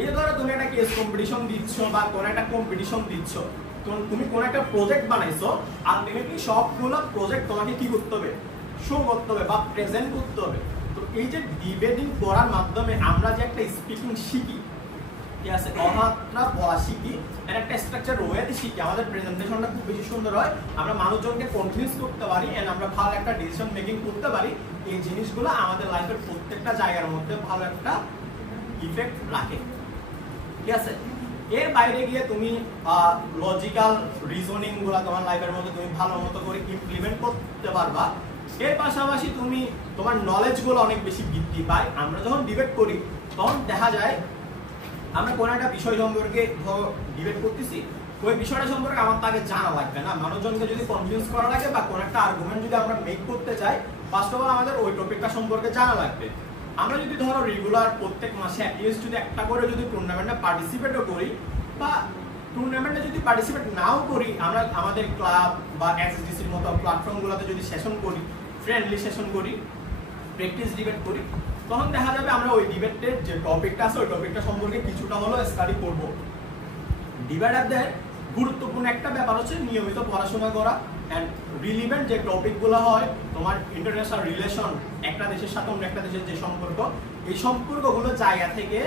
এই যে ধরো তুমি একটা কেস কম্পিটিশন দিচ্ছ বা কোন একটা কম্পিটিশন দিচ্ছ, তুমি কোন একটা প্রজেক্ট বানাইছো, আলটিমেটলি সবগুলো প্রজেক্ট তোমাকে কি করতে হবে, শো করতে হবে বা প্রেজেন্ট করতে হবে। তো এই যে ডিবেটিং করার মাধ্যমে আমরা যে একটা স্পিকিং শিখি, ঠিক আছে, কথাটা বলা শিখি, এর একটা স্ট্রাকচার ওয়েতে শিখি, আমাদের প্রেজেন্টেশনটা খুব বেশি সুন্দর হয়, আমরা মানুষজনকে কনভিন্স করতে পারি এন্ড আমরা ভালো একটা ডিসিশন মেকিং করতে পারি। এই জিনিসগুলো আমাদের লাইফের প্রত্যেকটা জায়গার মধ্যে ভালো একটা ইফেক্ট রাখে, ঠিক আছে। এর বাইরে গিয়ে তুমি লজিক্যাল রিজনিং গুলো তোমার লাইফের মধ্যে তুমি ভালো মতো করে ইমপ্লিমেন্ট করতে পারবা। এর পাশাপাশি তুমি তোমার নলেজ গুলো অনেক বেশি বৃদ্ধি পায়। আমরা যখন ডিবেট করি তখন দেখা যায় আমরা কোন একটা বিষয় সম্পর্কে ডিবেট করতেছি, ওই বিষয়টা সম্পর্কে আমার তাকে জানা লাগবে না, মানুষজনকে যদি কনভিন্স করা লাগে বা কোন একটা আর্গুমেন্ট যদি আমরা মেক করতে চাই, ফার্স্ট অফ অল আমাদের ওই টপিকটা সম্পর্কে জানা লাগবে। আমরা যদি ধরো রেগুলার প্রত্যেক মাসে অ্যাটলিস্ট যদি একটা করে যদি টুর্নামেন্টে পার্টিসিপেটও করি বা টুর্নামেন্টে যদি পার্টিসিপেট নাও করি, আমরা আমাদের ক্লাব বা এসএসডিসির মতো প্ল্যাটফর্মগুলোতে যদি সেশন করি, ফ্রেন্ডলি সেশন করি, প্র্যাকটিস ডিবেট করি, তখন দেখা যাবে আমরা ওই ডিবেটের যে টপিকটা আছে ওই টপিকটা সম্পর্কে কিছুটা হলো স্টাডি করব। ডিবেটারদের গুরুত্বপূর্ণ একটা ব্যাপার হচ্ছে নিয়মিত পড়াশোনা করা এন্ড রিলিভেন্ট যে টপিকগুলো হয়, তোমার ইন্টারন্যাশনাল রিলেশন, একটা দেশের সাথে অন্য একটা দেশের যে সম্পর্ক, এই সম্পর্কগুলো জায়গা থেকে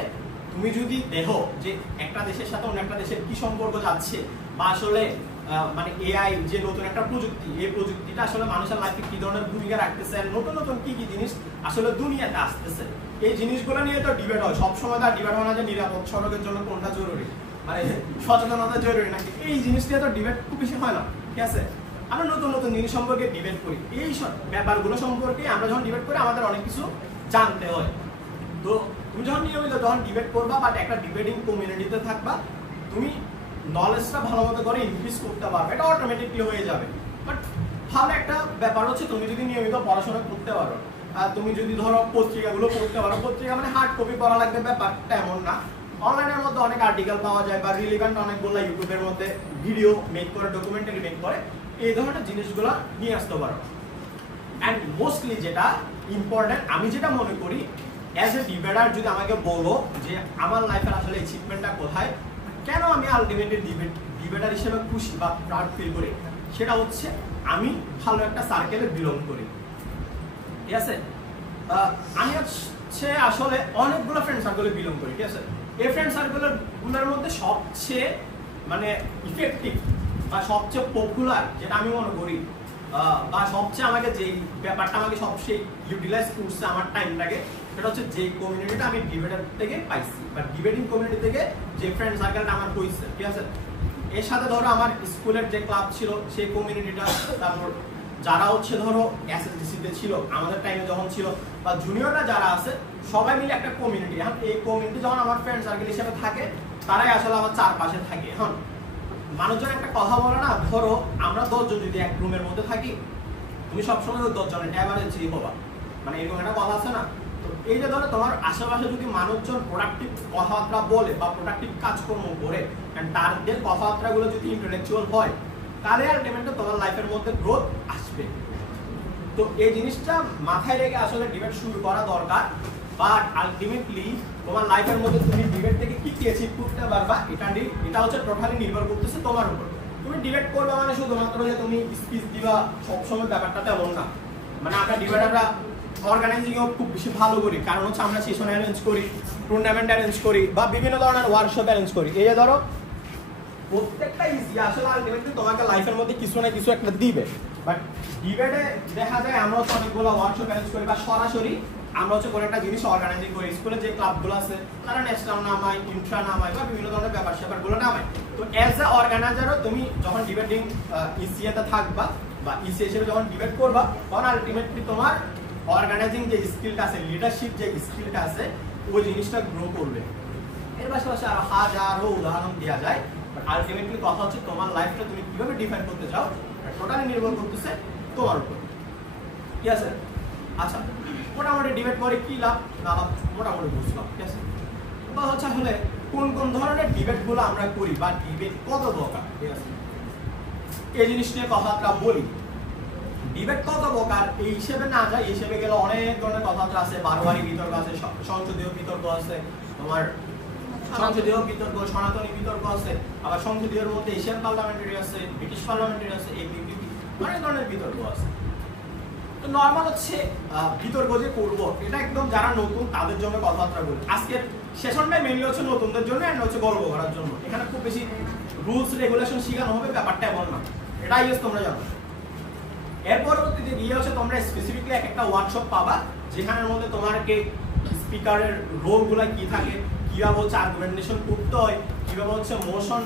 তুমি যদি দেখো যে একটা দেশের সাথে অন্য একটা দেশের কি সম্পর্ক যাচ্ছে বা আসলে মানে এআই যে নতুন একটা প্রযুক্তি, এই প্রযুক্তিটা আসলে মানুষের লাইফে কি ধরনের ভূমিকা রাখতেছে, নতুন নতুন কি কি জিনিস আসলে দুনিয়াতে আসতেছে, এই জিনিসগুলো নিয়ে তো ডিবেট হয়। সবসময় তার ডিবেট হয় না যে নিরাপদ সড়কের জন্য কোনটা জরুরি, মানে সচেতনতা জরুরি নাকি, এই জিনিস নিয়ে তো ডিবেট খুব বেশি হয় না, ঠিক আছে। আমরা নতুন নতুন জিনিস সম্পর্কে ডিবেট করি, এই ব্যাপারগুলো সম্পর্কে আমরা যখন ডিবেট করি আমাদের অনেক কিছু জানতে হয়। তো তুমি যখন নিয়মিত যখন ডিবেট করবা বা একটা ডিবেটিং কমিউনিটিতে থাকবা, তুমি নলেজটা ভালো মতো করে ইনক্রিজ করতে পারবে, এটা অটোমেটিকলি হয়ে যাবে। বাট ভালো একটা ব্যাপার হচ্ছে তুমি যদি নিয়মিত পড়াশোনা করতে পারো, তুমি যদি ধরো পত্রিকাগুলো পড়তে পারো, পত্রিকা মানে হার্ড কপি পড়া লাগবে ব্যাপারটা এমন না, অনলাইনের মধ্যে অনেক আর্টিকেল পাওয়া যায় বা রিলেভেন্ট অনেকগুলো ইউটিউবের মধ্যে ভিডিও মেক করে, ডকুমেন্টারি মেক করে, এই ধরনের জিনিসগুলো নিয়ে আসতে পারো। অ্যান্ড মোস্টলি যেটা ইম্পর্টেন্ট আমি যেটা মনে করি, অ্যাজ এ ডিবেটার যদি আমাকে বলো যে আমার লাইফের আসলে অ্যাচিভমেন্টটা কোথায়, কেন আমি আলটিমেটলি ডিবেটার হিসেবে খুশি বা প্রাউড ফিল করি, সেটা হচ্ছে আমি ভালো একটা সার্কেলে বিলং করি, ঠিক আছে। আমি হচ্ছে আসলে অনেকগুলো ফ্রেন্ড সার্কেলে বিলং করি, ঠিক আছে। এই ফ্রেন্ড সার্কেলগুলোর মধ্যে সবচেয়ে মানে ইফেক্টিভ বা সবচেয়ে পপুলার যেটা আমি মনে করি বা সবচেয়ে আমাকে যেই ব্যাপারটা আমাকে সবচেয়ে ইউটিলাইজ করছে আমার টাইমটাকে, সেটা হচ্ছে যে কমিউনিটিটা আমি ডিবেটার থেকে পাইছি বা ডিবেটিং কমিউনিটি থেকে যে ফ্রেন্ড সার্কেলটা আমার হয়েছে, ঠিক আছে। এর সাথে ধরো আমার স্কুলের যে ক্লাব ছিল সেই কমিউনিটিটা, তারপর যারা হচ্ছে ধরো এসএসডিসিতে ছিল আমাদের টাইমে যখন ছিল, বা জুনিয়ররা যারা আছে, সবাই মিলে একটা কমিউনিটি। এখন এই কমিউনিটি যখন আমার ফ্রেন্ড সার্কেল হিসেবে থাকে, তারাই আসলে আমার চারপাশে থাকে। এখন মানুষজন একটা কথা বলে না, ধরো আমরা 10 জন যদি এক রুমের মধ্যে থাকি, তুমি সবসময় ওই 10 জনের অ্যাভারেজই হবা, মানে এরকম একটা কথা আছে না। তো এই যে ধরো তোমার আশেপাশে যদি মানুষজন প্রোডাক্টিভ কথাবার্তা বলে বা প্রোডাক্টিভ কাজকর্ম করে, তাদের কথাবার্তাগুলো যদি ইন্টেলেকচুয়াল হয়, তাহলে আলটিমেটলি তোমার লাইফের মধ্যে গ্রোথ আসবে। তো এই জিনিসটা মাথায় রেখে আসলে ডিবেট শুরু করা দরকার। বাট আলটিমেটলি তোমার লাইফের মধ্যে তুমি ডিবেট থেকে কি কি অ্যাচিভ করতে পারবা, এটা হচ্ছে টোটালি নির্ভর করতেছে তোমার উপর। তুমি ডিবেট করবে মানে শুধুমাত্র যে তুমি স্পিচ দিবা সবসময়, ব্যাপারটা তেমন না। মানে আমরা ডিবেটাররা অর্গানাইজিংও খুব বেশি ভালো করি, কারণ হচ্ছে আমরা সেশন অ্যারেঞ্জ করি, টুর্নামেন্ট অ্যারেঞ্জ করি বা বিভিন্ন ধরনের ওয়ার্কশপ অ্যারেঞ্জ করি। এই যে ধরো প্রত্যেকটা ইজি আসলে আলটিমেটলি তোমাকে লাইফের মধ্যে কিছু না কিছু একটা দিবে। বাট ডিবেটে দেখা যায় আমরা হচ্ছে অনেকগুলো ওয়ার্কশপ অ্যারেঞ্জ করি বা সরাসরি আমরা হচ্ছে কোনো একটা জিনিস অর্গানাইজিং করি। স্কুলে যে ক্লাবগুলো আছে তারা ন্যাশনাল নামায়, ইন্ট্রা নামায় বা বিভিন্ন ধরনের ব্যাপার স্যাপারগুলো নামায়। তো অ্যাজ এ অর্গানাইজারও তুমি যখন ডিবেটিং ইসিএতে থাকবা বা ইসি হিসেবে যখন ডিবেট করবা, তখন আলটিমেটলি তোমার অর্গানাইজিং যে স্কিলটা আছে, লিডারশিপ যে স্কিলটা আছে, ওই জিনিসটা গ্রো করবে। এর পাশাপাশি আরো হাজারো উদাহরণ দেওয়া যায়। বাট আলটিমেটলি কথা হচ্ছে তোমার লাইফটা তুমি কিভাবে ডিফাইন করতে চাও, টোটালি নির্ভর করতেছে তোমার উপর, ঠিক আছে। আচ্ছা, মোটামুটি ডিবেট করে কি লাভ না লাভ মোটামুটি বুঝলাম, ঠিক আছে। বা হচ্ছে আসলে কোন কোন ধরনের ডিবেটগুলো আমরা করি বা ডিবেট কত দরকার, ঠিক আছে, এই জিনিস নিয়ে কথাবার্তা বলি। ডিবেট কত প্রকার এই হিসেবে না যায়, এই হিসেবে গেলে অনেক ধরনের কথাবার্তা আছে, বারোয়ারি বিতর্ক আছে, সংসদীয় বিতর্ক আছে, তোমার সংসদীয় বিতর্ক, সনাতনী বিতর্ক আছে, আবার সংসদীয় মধ্যে এশিয়ান পার্লামেন্টারি আছে, ব্রিটিশ পার্লামেন্টারি আছে, এবিপিপি, অনেক ধরনের বিতর্ক আছে। তো নরমাল হচ্ছে বিতর্ক যে করবো এটা একদম যারা নতুন তাদের জন্য কথাবার্তা বলি। আজকের সেশনটাই মেনলি হচ্ছে নতুনদের জন্য, আর হচ্ছে গল্প করার জন্য। এখানে খুব বেশি রুলস রেগুলেশন শেখানো হবে, ব্যাপারটা এমন না, এটাই তোমরা জানো। এর পরবর্তীতে গিয়ে হচ্ছে তোমরা স্পেসিফিকলি একটা ওয়ার্কশপ পাবা, যেখানের মধ্যে তোমাকে স্পিকারের রোলগুলো কি থাকে, কিভাবে হচ্ছে আর্গুমেন্টেশন করতে হয়, কিভাবে হচ্ছে মোশন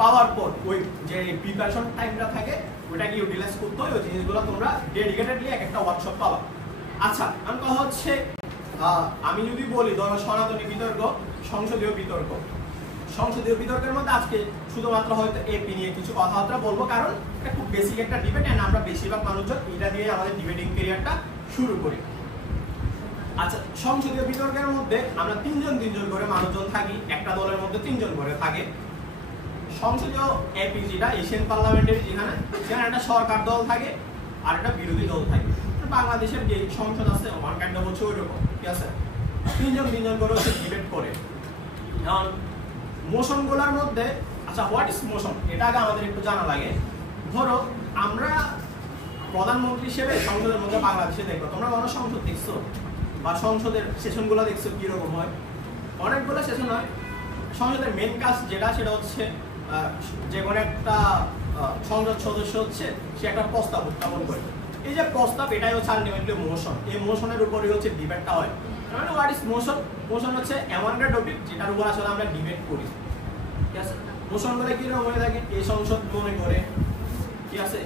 পাওয়ার পর ওই যে প্রিপারেশন টাইমটা থাকে ওটাকে ইউটিলাইজ করতে হয়, ওই জিনিসগুলো তোমরা ডেডিকেটেডলি একটা ওয়ার্কশপ পাবা। আচ্ছা, আমি কথা হচ্ছে আমি যদি বলি ধরো সনাতনী বিতর্ক, সংসদীয় বিতর্ক। সংসদীয় বিতর্কের মধ্যে আজকে শুধুমাত্র হয়তো এপি নিয়ে কিছু কথাবার্তা বলবো, কারণ এটা খুব বেসিক একটা ডিবেট, এন্ড আমরা বেশিরভাগ মানুষজন এটা দিয়ে আমাদের ডিবেটিং ক্যারিয়ারটা শুরু করি। আচ্ছা, সংসদীয় বিতর্কের মধ্যে আমরা তিনজন করে মানুষজন থাকি, একটা দলের মধ্যে তিনজন করে থাকে। সংসদীয় এপি যেটা এশিয়ান পার্লামেন্টারি, যেখানে একটা সরকার দল থাকে আর একটা বিরোধী দল থাকে। বাংলাদেশের যে সংসদ আছে ওয়ান কাইন্ড অফ হচ্ছে ওইরকম, ঠিক আছে? তিনজন করে হচ্ছে ডিবেট করে। এখন মোশনগুলোর মধ্যে, আচ্ছা হোয়াট ইজ মোশন এটা আগে আমাদের একটু জানা লাগে। ধরো আমরা প্রধানমন্ত্রী হিসেবে সংসদের মধ্যে বাংলাদেশে দেখো, তোমরা মনে সংসদ দেখছো বা সংসদের সেশনগুলো দেখছো কিরকম হয়? অনেকগুলো সেশন হয়। সংসদের মেন কাজ যেটা সেটা হচ্ছে যে কোনো একটা সংসদ সদস্য হচ্ছে সে একটা প্রস্তাব উত্থাপন করে। এই যে প্রস্তাব, এটাই হচ্ছে আলটিমেটলি মোশন। এই মোশনের উপরে হচ্ছে ডিবেটটা হয়। মানে হোয়াট ইজ মোশন? মোশন হচ্ছে এমন একটা টপিক যেটার উপর আসলে আমরা ডিবেট করি, ঠিক আছে? মোশন বলে কি রকম হয়ে থাকে, এই সংসদ মনে করে, ঠিক আছে,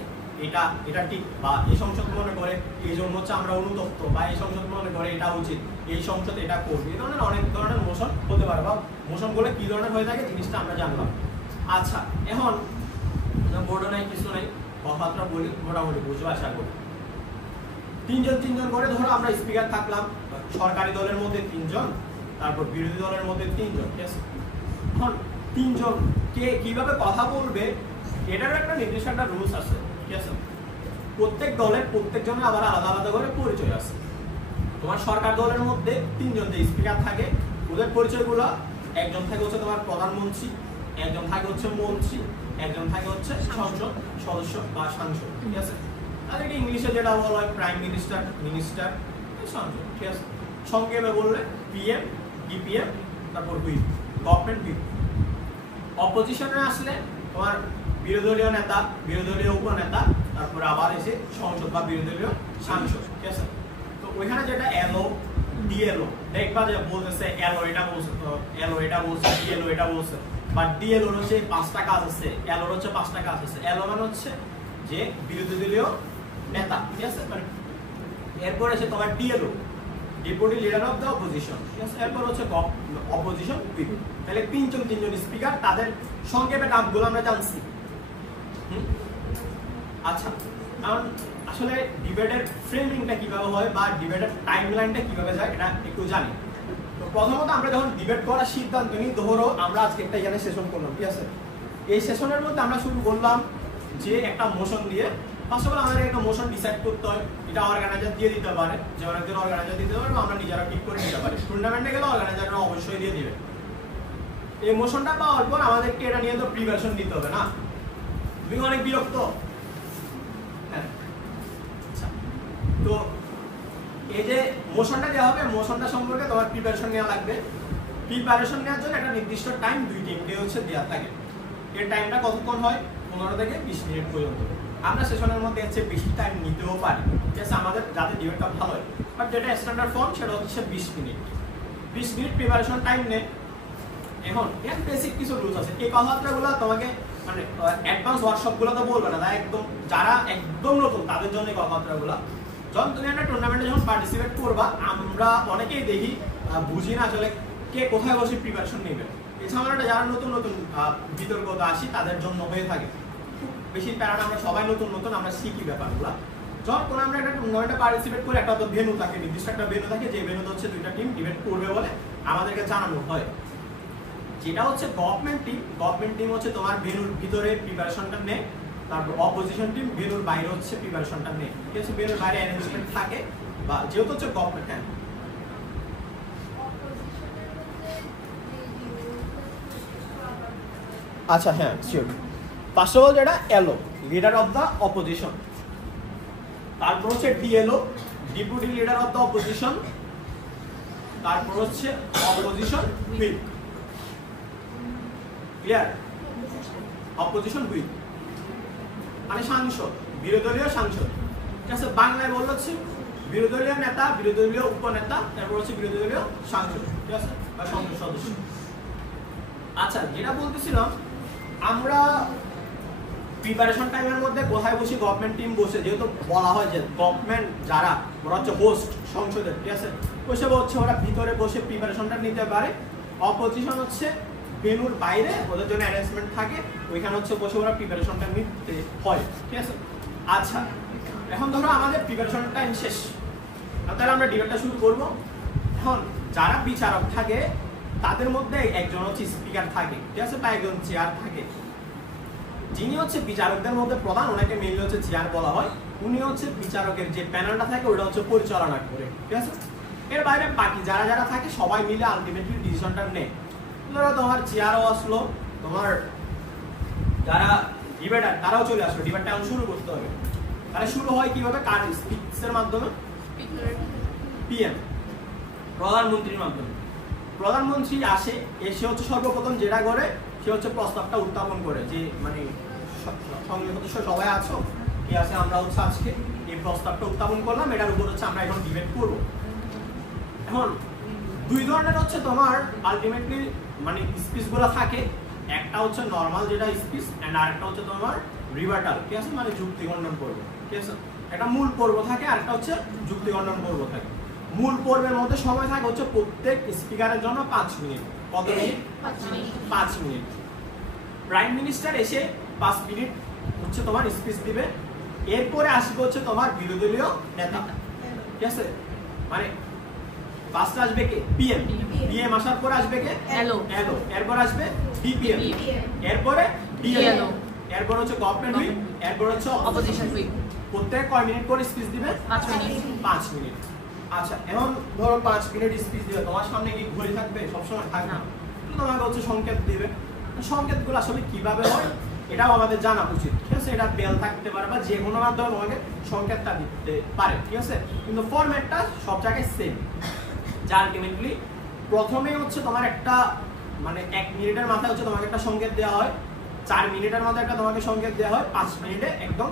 এটা ঠিক, বা এই সংসদ মনে করে এই জন্য হচ্ছে আমরা অনুতপ্ত, বা এই সংসদ মনে করে এটা উচিত, এই সংসদ এটা করবে। এই ধরনের অনেক ধরনের মোশন হতে পারে, বা মোশন বলে কি ধরনের হয়ে থাকে জিনিসটা আমরা জানলাম। আচ্ছা, এখন বোর্ডও নাই কিছু নাই, কথাবার্তা বলি, মোটামুটি বুঝবো আশা করি। তিনজন করে ধরো আমরা স্পিকার থাকলাম, সরকারি দলের মধ্যে তিনজন, তারপর বিরোধী দলের মধ্যে তিনজন, ঠিক আছে? এখন তিনজন কে কিভাবে কথা বলবে এটারও একটা নির্দিষ্ট একটা রুলস আছে, ঠিক আছে? প্রত্যেক দলের প্রত্যেকজনের আবার আলাদা আলাদা করে পরিচয় আছে। তোমার সরকার দলের মধ্যে তিনজন যে স্পিকার থাকে ওদের পরিচয়গুলো, একজন থাকে হচ্ছে তোমার প্রধানমন্ত্রী, একজন থাকে হচ্ছে মন্ত্রী, একজন থাকে হচ্ছে সংসদ সদস্য বা সাংসদ, ঠিক আছে? আর এটা ইংলিশে যেটা বলা হয় প্রাইম মিনিস্টার, সংসদ, ঠিক আছে? সংক্ষেপে বললে পিএম, ডিপিএম, তারপর হুইপ, গভর্নমেন্ট হুইপ। অপোজিশনে আসলে তোমার বিরোধীয় নেতা, বিরোধীয় উপনেতা, তারপর আবার এসে সংসদ বা বিরোধীয় সাংসদ, ঠিক আছে? তো ওইখানে যেটা এলও, ডিএলও, দেখবা যে বলতেছে এলও এটা বলছে, এলও এটা বলছে, ডিএলও এটা বলছে, বাট ডিএলও হচ্ছে 5টা কাজ আছে, এলওর হচ্ছে 5টা কাজ আছে। এলও মানে হচ্ছে যে বিরোধী দলীয় নেতা, ঠিক আছে? মানে এরপর এসে তোমার DLO, deputy leader of the opposition, ঠিক আছে? এরপর হচ্ছে অপোজিশন হুইপ। তাহলে তিনজন স্পিকার, তাদের সংক্ষেপে নামগুলো আমরা জানছি। আচ্ছা, কারণ আসলে ডিবেটের ফ্রেমিংটা কিভাবে হয় বা ডিবেটের টাইমলাইনটা কিভাবে যায় এটা একটু জানি। তো প্রথমত আমরা যখন ডিবেট করার সিদ্ধান্ত নিই, ধরো আমরা আজকে একটা এখানে সেশন করলাম, ঠিক আছে? এই সেশনের মধ্যে আমরা শুরু করলাম যে একটা মোশন দিয়ে। ফার্স্ট অফ অল আমাদের একটা মোশন ডিসাইড করতে হয়, এটা অর্গানাইজার দিয়ে দিতে পারে, যেমন একজন অর্গানাইজার দিতে পারে, বা আমরা নিজেরা ঠিক করে দিতে পারি। টুর্নামেন্টে গেলে অর্গানাইজাররা অবশ্যই দিয়ে দিবে। এই মোশনটা পাওয়ার পর আমাদেরকে এটা নিয়ে তো প্রিপারেশন নিতে হবে না? তুমি অনেক বিরক্ত, হ্যাঁ? আচ্ছা, তো এই যে মোশনটা দেওয়া হবে, মোশনটা সম্পর্কে তোমার প্রিপারেশন নেওয়া লাগবে। প্রিপারেশন নেওয়ার জন্য একটা নির্দিষ্ট টাইম 2-3 ডে হচ্ছে দেওয়া থাকে। এর টাইমটা কতক্ষণ হয়? 15 থেকে 20 মিনিট পর্যন্ত। আমরা সেশনের মধ্যে হচ্ছে বেশি টাইম নিতেও পারি, ঠিক আছে? আমাদের যাতে ডিবেটটা ভালো হয়, বাট যেটা স্ট্যান্ডার্ড ফর্ম সেটা হচ্ছে 20 মিনিট। 20 মিনিট প্রিপারেশন টাইম নেই। এখন এর বেসিক কিছু রুলস আছে। এই কথাবার্তাগুলো তোমাকে মানে অ্যাডভান্স ওয়ার্কশপগুলো তো বলবে না, তাই একদম যারা একদম নতুন তাদের জন্য এই কথাবার্তাগুলো। যখন তুমি একটা টুর্নামেন্টে যখন পার্টিসিপেট করবা, আমরা অনেকেই দেখি বুঝি না আসলে কে কোথায় বসে প্রিপারেশন নেবে। এছাড়া যারা নতুন বিতর্কতে আসি তাদের জন্য হয়ে থাকে খুব বেশি প্যারাটা। আমরা সবাই নতুন আমরা শিখি ব্যাপারগুলো। যখন আমরা একটা টুর্নামেন্টে পার্টিসিপেট করি, একটা তো ভেন্যু থাকে, নির্দিষ্ট একটা ভেন্যু থাকে, যে ভেন্যুতে হচ্ছে 2টা টিম ডিবেট করবে বলে আমাদেরকে জানানো হয়। যেটা হচ্ছে গভর্নমেন্ট টিম হচ্ছে তোমার ভেন্যুর ভিতরে প্রিপারেশনটা নেয়, তারপর অপোজিশন টিম ভেন্যুর বাইরে হচ্ছে প্রিপারেশনটা নেয়, ঠিক আছে? ভেন্যুর বাইরে অ্যারেঞ্জমেন্ট থাকে, বা যেহেতু হচ্ছে গভর্নমেন্ট, হ্যাঁ আচ্ছা হ্যাঁ শিওর। ফার্স্ট অফ অল যেটা LO, leader of the opposition, তারপর হচ্ছে DLO, deputy leader of the opposition, তারপর হচ্ছে opposition whip. Clear? Opposition whip মানে সাংসদ, বিরোধীয় সাংসদ। ঠিক আছে, বাংলায় বললো হচ্ছে বিরোধীয় নেতা, বিরোধীয় উপনেতা, তারপর হচ্ছে বিরোধীয় সাংসদ। ঠিক আছে, বা সংসদ সদস্য। আচ্ছা, যেটা বলতেছিলাম, আমরা প্রিপারেশন টাইমের মধ্যে কোথায় বসি? গভর্নমেন্ট টিম বসে, যেহেতু বলা হয় যে গভর্নমেন্ট যারা ওরা হচ্ছে হোস্ট সংসদের, ঠিক আছে, বসে হচ্ছে ওরা ভিতরে বসে প্রিপারেশনটা নিতে পারে। অপোজিশন হচ্ছে ভেন্যুর বাইরে, ওদের জন্য অ্যারেঞ্জমেন্ট থাকে, ওইখানে হচ্ছে বসে ওরা প্রিপারেশনটা নিতে হয়। ঠিক আছে, আচ্ছা এখন ধরো আমাদের প্রিপারেশন টাইম শেষ, তাহলে আমরা ডিবেটটা শুরু করব। এখন যারা বিচারক থাকে তাদের মধ্যে একজন হচ্ছে স্পিকার থাকে, ঠিক আছে, বা একজন চেয়ার থাকে। যিনি হচ্ছে বিচারকদের মধ্যে প্রধান, ওনাকে মেইনলি হচ্ছে চেয়ার বলা হয়। উনি হচ্ছে বিচারকের যে প্যানেলটা থাকে ওটা হচ্ছে পরিচালনা করে। ঠিক আছে, এর বাইরে বাকি যারা যারা থাকে সবাই মিলে আলটিমেটলি ডিসিশনটা নেয়। ধরো তোমার চেয়ারও আসলো, তোমার যারা ডিবেটার তারাও চলে আসলো, ডিবেটটা এখন শুরু করতে হবে। তাহলে শুরু হয় কিভাবে? কার স্পিচের মাধ্যমে? পিএম, প্রধানমন্ত্রীর মাধ্যমে। প্রধানমন্ত্রী আসে, এসে হচ্ছে সর্বপ্রথম যেটা করে সে হচ্ছে প্রস্তাবটা উত্থাপন করে, যে মানে সংসদ সদস্য সবাই আছো, কি আছে, আমরা হচ্ছে আজকে এই প্রস্তাবটা উত্থাপন করলাম, এটার উপর হচ্ছে আমরা এখন ডিবেট করব। এখন দুই ধরনের হচ্ছে তোমার আলটিমেটলি মানে স্পিচগুলো থাকে। একটা হচ্ছে নরমাল যেটা স্পিচ, এন্ড আরেকটা হচ্ছে তোমার রিভার্টাল, ঠিক আছে, মানে যুক্তি খণ্ডন পর্ব। ঠিক আছে, একটা মূল পর্ব থাকে আর একটা হচ্ছে যুক্তি খণ্ডন পর্ব থাকে। মূল পর্বের মধ্যে সময় থাকে হচ্ছে প্রত্যেক স্পিকারের জন্য 5 মিনিট। কত মিনিট? 5 মিনিট। প্রাইম মিনিস্টার এসে 5 মিনিট হচ্ছে তোমার স্পিচ দিবে। এরপরে আসবে হচ্ছে তোমার বিরোধী নেতা। ঠিক আছে, মানে ফার্স্ট আসবে কে? পিএম। পিএম আসার পর আসবে কে? এলও। এরপর আসবে ডিপিএম, এরপরে ডিএলও, এরপর হচ্ছে গভর্নমেন্ট হুইপ, এরপর হচ্ছে অপোজিশন হুইপ। প্রত্যেক কয় মিনিট করে স্পিচ দিবে? 5 মিনিট। 5 মিনিট। আচ্ছা, এখন ধরো 5 মিনিট স্পিচ দিবে, তোমার সামনে কি ঘড়ি থাকবে? সবসময় থাকবে না, তোমাকে হচ্ছে সংকেত দিবে। সংকেতগুলো আসলে কিভাবে হয় এটাও আমাদের জানা উচিত। ঠিক আছে, এটা বেল থাকতে পারে বা যে কোনো মাধ্যমে তোমাকে সংকেতটা দিতে পারে। ঠিক আছে, কিন্তু ফরম্যাটটা সব জায়গায় সেম। যা আলটিমেটলি প্রথমে হচ্ছে তোমার একটা মানে 1 মিনিটের মাথায় হচ্ছে তোমাকে একটা সংকেত দেওয়া হয়, 4 মিনিটের মাথায় একটা তোমাকে সংকেত দেওয়া হয়, 5 মিনিটে একদম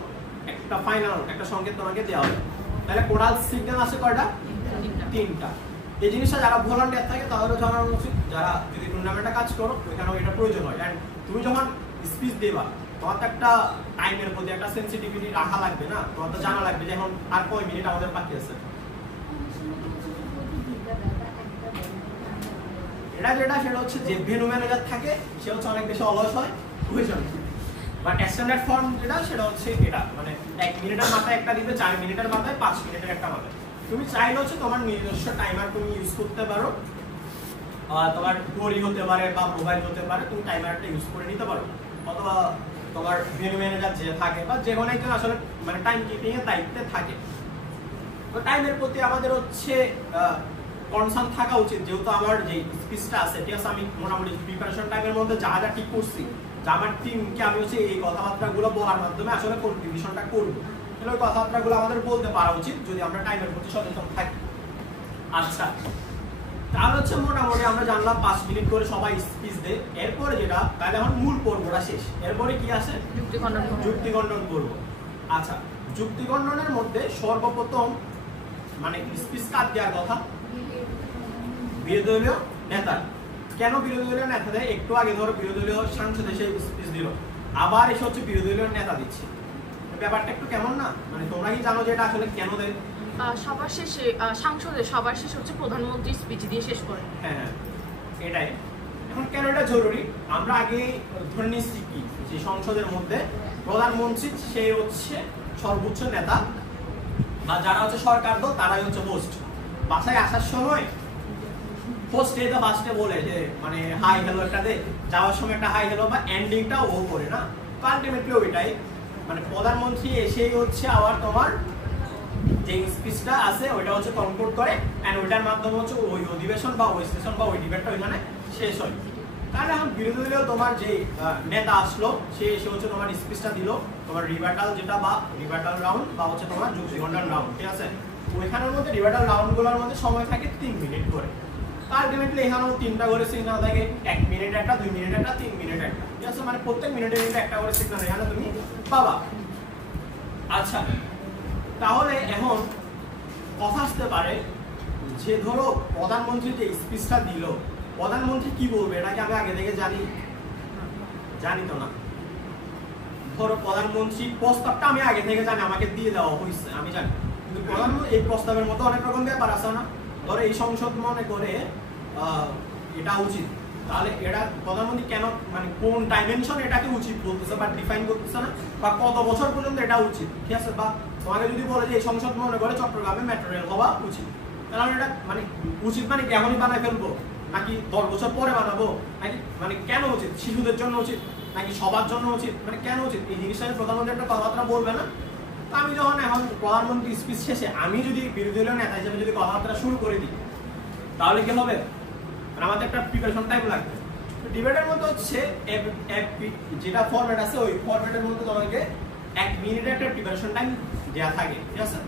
একটা ফাইনাল একটা সংকেত তোমাকে দেওয়া হয়। তাহলে কোডাল সিগন্যাল আছে কয়টা? 3টা। এই জিনিসটা যারা ভলান্টিয়ার থাকে তাদেরও জানানো উচিত, যারা যদি টুর্নামেন্টে কাজ করো ওইখানেও এটা প্রয়োজন হয়। অ্যান্ড তুমি যখন স্পিচ দেবা তোমার তো একটা টাইমের প্রতি একটা সেন্সিটিভিটি রাখা লাগবে না, তোমার তো জানা লাগবে যে এখন আর কয় মিনিট আমাদের বাকি আছে। এটা যেটা সেটা হচ্ছে যে ভেন্যু ম্যানেজার থাকে সে হচ্ছে অনেক বেশি অলস হয়, বুঝেছেন? বাট স্ট্যান্ডার্ড ফর্ম যেটা সেটা হচ্ছে এটা মানে 1 মিনিটের মাথায় একটা দিবে, 4 মিনিটের মাথায়, 5 মিনিটের একটা মাথায়। তুমি চাইলে হচ্ছে তোমার নিজস্ব টাইমার তুমি ইউজ করতে পারো, তোমার ঘড়ি হতে পারে বা মোবাইল হতে পারে, তুমি টাইমারটা ইউজ করে নিতে পারো। অথবা তোমার ভেন্যু ম্যানেজার যে থাকে বা যে কোনো একজন আসলে মানে টাইম কিপিং এর দায়িত্বে থাকে, তো টাইমের প্রতি আমাদের হচ্ছে কনসার্ন থাকা উচিত। যেহেতু আমার যে স্পিচটা আছে, ঠিক আছে, আমি মোটামুটি প্রিপারেশন টাইমের মধ্যে যা যা ঠিক করছি, যে আমার টিমকে আমি হচ্ছে এই কথাবার্তাগুলো বলার মাধ্যমে আসলে কন্ট্রিবিউশনটা করবো, তাহলে ওই কথাবার্তাগুলো আমাদের বলতে পারা উচিত যদি আমরা টাইমের প্রতি সচেতন থাকি। আচ্ছা, তাহলে হচ্ছে মোটামুটি আমরা জানলাম 5 মিনিট করে সবাই স্পিচ দেয়। এরপরে যেটা, তাহলে এখন মূল পর্বটা শেষ, এরপরে কি আসে? যুক্তি খণ্ডন পর্ব। আচ্ছা, যুক্তি খণ্ডনের মধ্যে সর্বপ্রথম মানে স্পিচ কার দেওয়ার কথা? বিরোধী দলীয় নেতা। কেন বিরোধী দলীয় নেতা দেয়? একটু আগে ধরো বিরোধী দলীয় সাংসদ এসে স্পিচ দিল, আবার এসে হচ্ছে বিরোধী দলীয় নেতা দিচ্ছে, ব্যাপারটা একটু কেমন না? মানে তোমরা কি জানো যে এটা আসলে কেন দেয়? সবার শেষে সংসদের সবার শেষে হচ্ছে প্রধানমন্ত্রী স্পিচ দিয়ে শেষ করে। হ্যাঁ, এটাই। এখন কেন এটা জরুরি? আমরা আগে ধরে নিচ্ছি কি যে সংসদের মধ্যে প্রধানমন্ত্রী সে হচ্ছে সর্বোচ্চ নেতা, বা যারা হচ্ছে সরকার দল তারাই হচ্ছে হোস্ট। বাসায় আসার সময় হোস্ট এই তো ফার্স্টে বলে যে মানে হাই হ্যালো একটা দে, যাওয়ার সময় একটা হাই হ্যালো, বা এন্ডিংটা ও করে না, তো আলটিমেটলি ওইটাই মানে প্রধানমন্ত্রী এসেই হচ্ছে আবার তোমার যে স্পিচটা আছে ওইটা হচ্ছে কনক্লুড করে, এন্ড ওইটার মাধ্যমে হচ্ছে ওই অধিবেশন বা ওই সেশন বা ওই ডিবেটটা ওইখানে শেষ হয়। তাহলে এখন বিরোধী দলীয় তোমার যে নেতা আসলো সে এসে হচ্ছে তোমার স্পিচটা দিল, তোমার রিভার্টাল যেটা বা রিভার্টাল রাউন্ড বা হচ্ছে তোমার যুক্তিখণ্ডন রাউন্ড, ঠিক আছে? ওইখানের মধ্যে রিভার্টাল রাউন্ডগুলোর মধ্যে সময় থাকে 3 মিনিট করে। আলটিমেটলি এখানেও 3টা করে সিগন্যাল থাকে, 1 মিনিট একটা, 2 মিনিট একটা, 3 মিনিট একটা, ঠিক আছে? মানে প্রত্যেক মিনিটে মিনিটে একটা করে সিগন্যাল এখানে তুমি পাবা। আচ্ছা, তাহলে এখন কথা আসতে পারে যে ধরো প্রধানমন্ত্রী যে স্পিচটা দিল, প্রধানমন্ত্রী কি বলবে এটাকে আমি আগে থেকে জানি তো না। ধরো প্রধানমন্ত্রী প্রস্তাবটা আমি আগে থেকে জানি, আমাকে দিয়ে দেওয়া হয়েছে, আমি জানি, কিন্তু প্রধানমন্ত্রী এই প্রস্তাবের মতো অনেক রকম ব্যাপার আছে না? ধরো এই সংসদ মনে করে এটা উচিত, তাহলে এটা প্রধানমন্ত্রী কেন মানে কোন ডাইমেনশন এটাকে উচিত বলতেছে বা ডিফাইন করতেছে না, বা কত বছর পর্যন্ত এটা উচিত, ঠিক আছে? বা তোমাকে যদি বলে যে এই সংসদ মনে করে চট্টগ্রামে মেট্রো রেল হওয়া উচিত, তাহলে এটা মানে উচিত মানে এখনই বানায় ফেলবো নাকি 10 বছর পরে বানাবো, নাকি মানে কেন উচিত? শিশুদের জন্য উচিত নাকি সবার জন্য উচিত, মানে কেন উচিত? এই জিনিসটা প্রধানমন্ত্রী একটা কথাবার্তা বলবে না। তো আমি যখন এখন প্রধানমন্ত্রী স্পিচ শেষে আমি যদি বিরোধী দলীয় নেতা হিসেবে যদি কথাবার্তা শুরু করে দিই, তাহলে কি হবে? আমাদের একটা প্রিপারেশন টাইম লাগবে। ডিবেটের মধ্যে হচ্ছে যেটা ফরম্যাট আছে ওই ফরম্যাটের মধ্যে তোমাকে 1 মিনিটের একটা প্রিপারেশন টাইম দেওয়া থাকে, ঠিক আছে?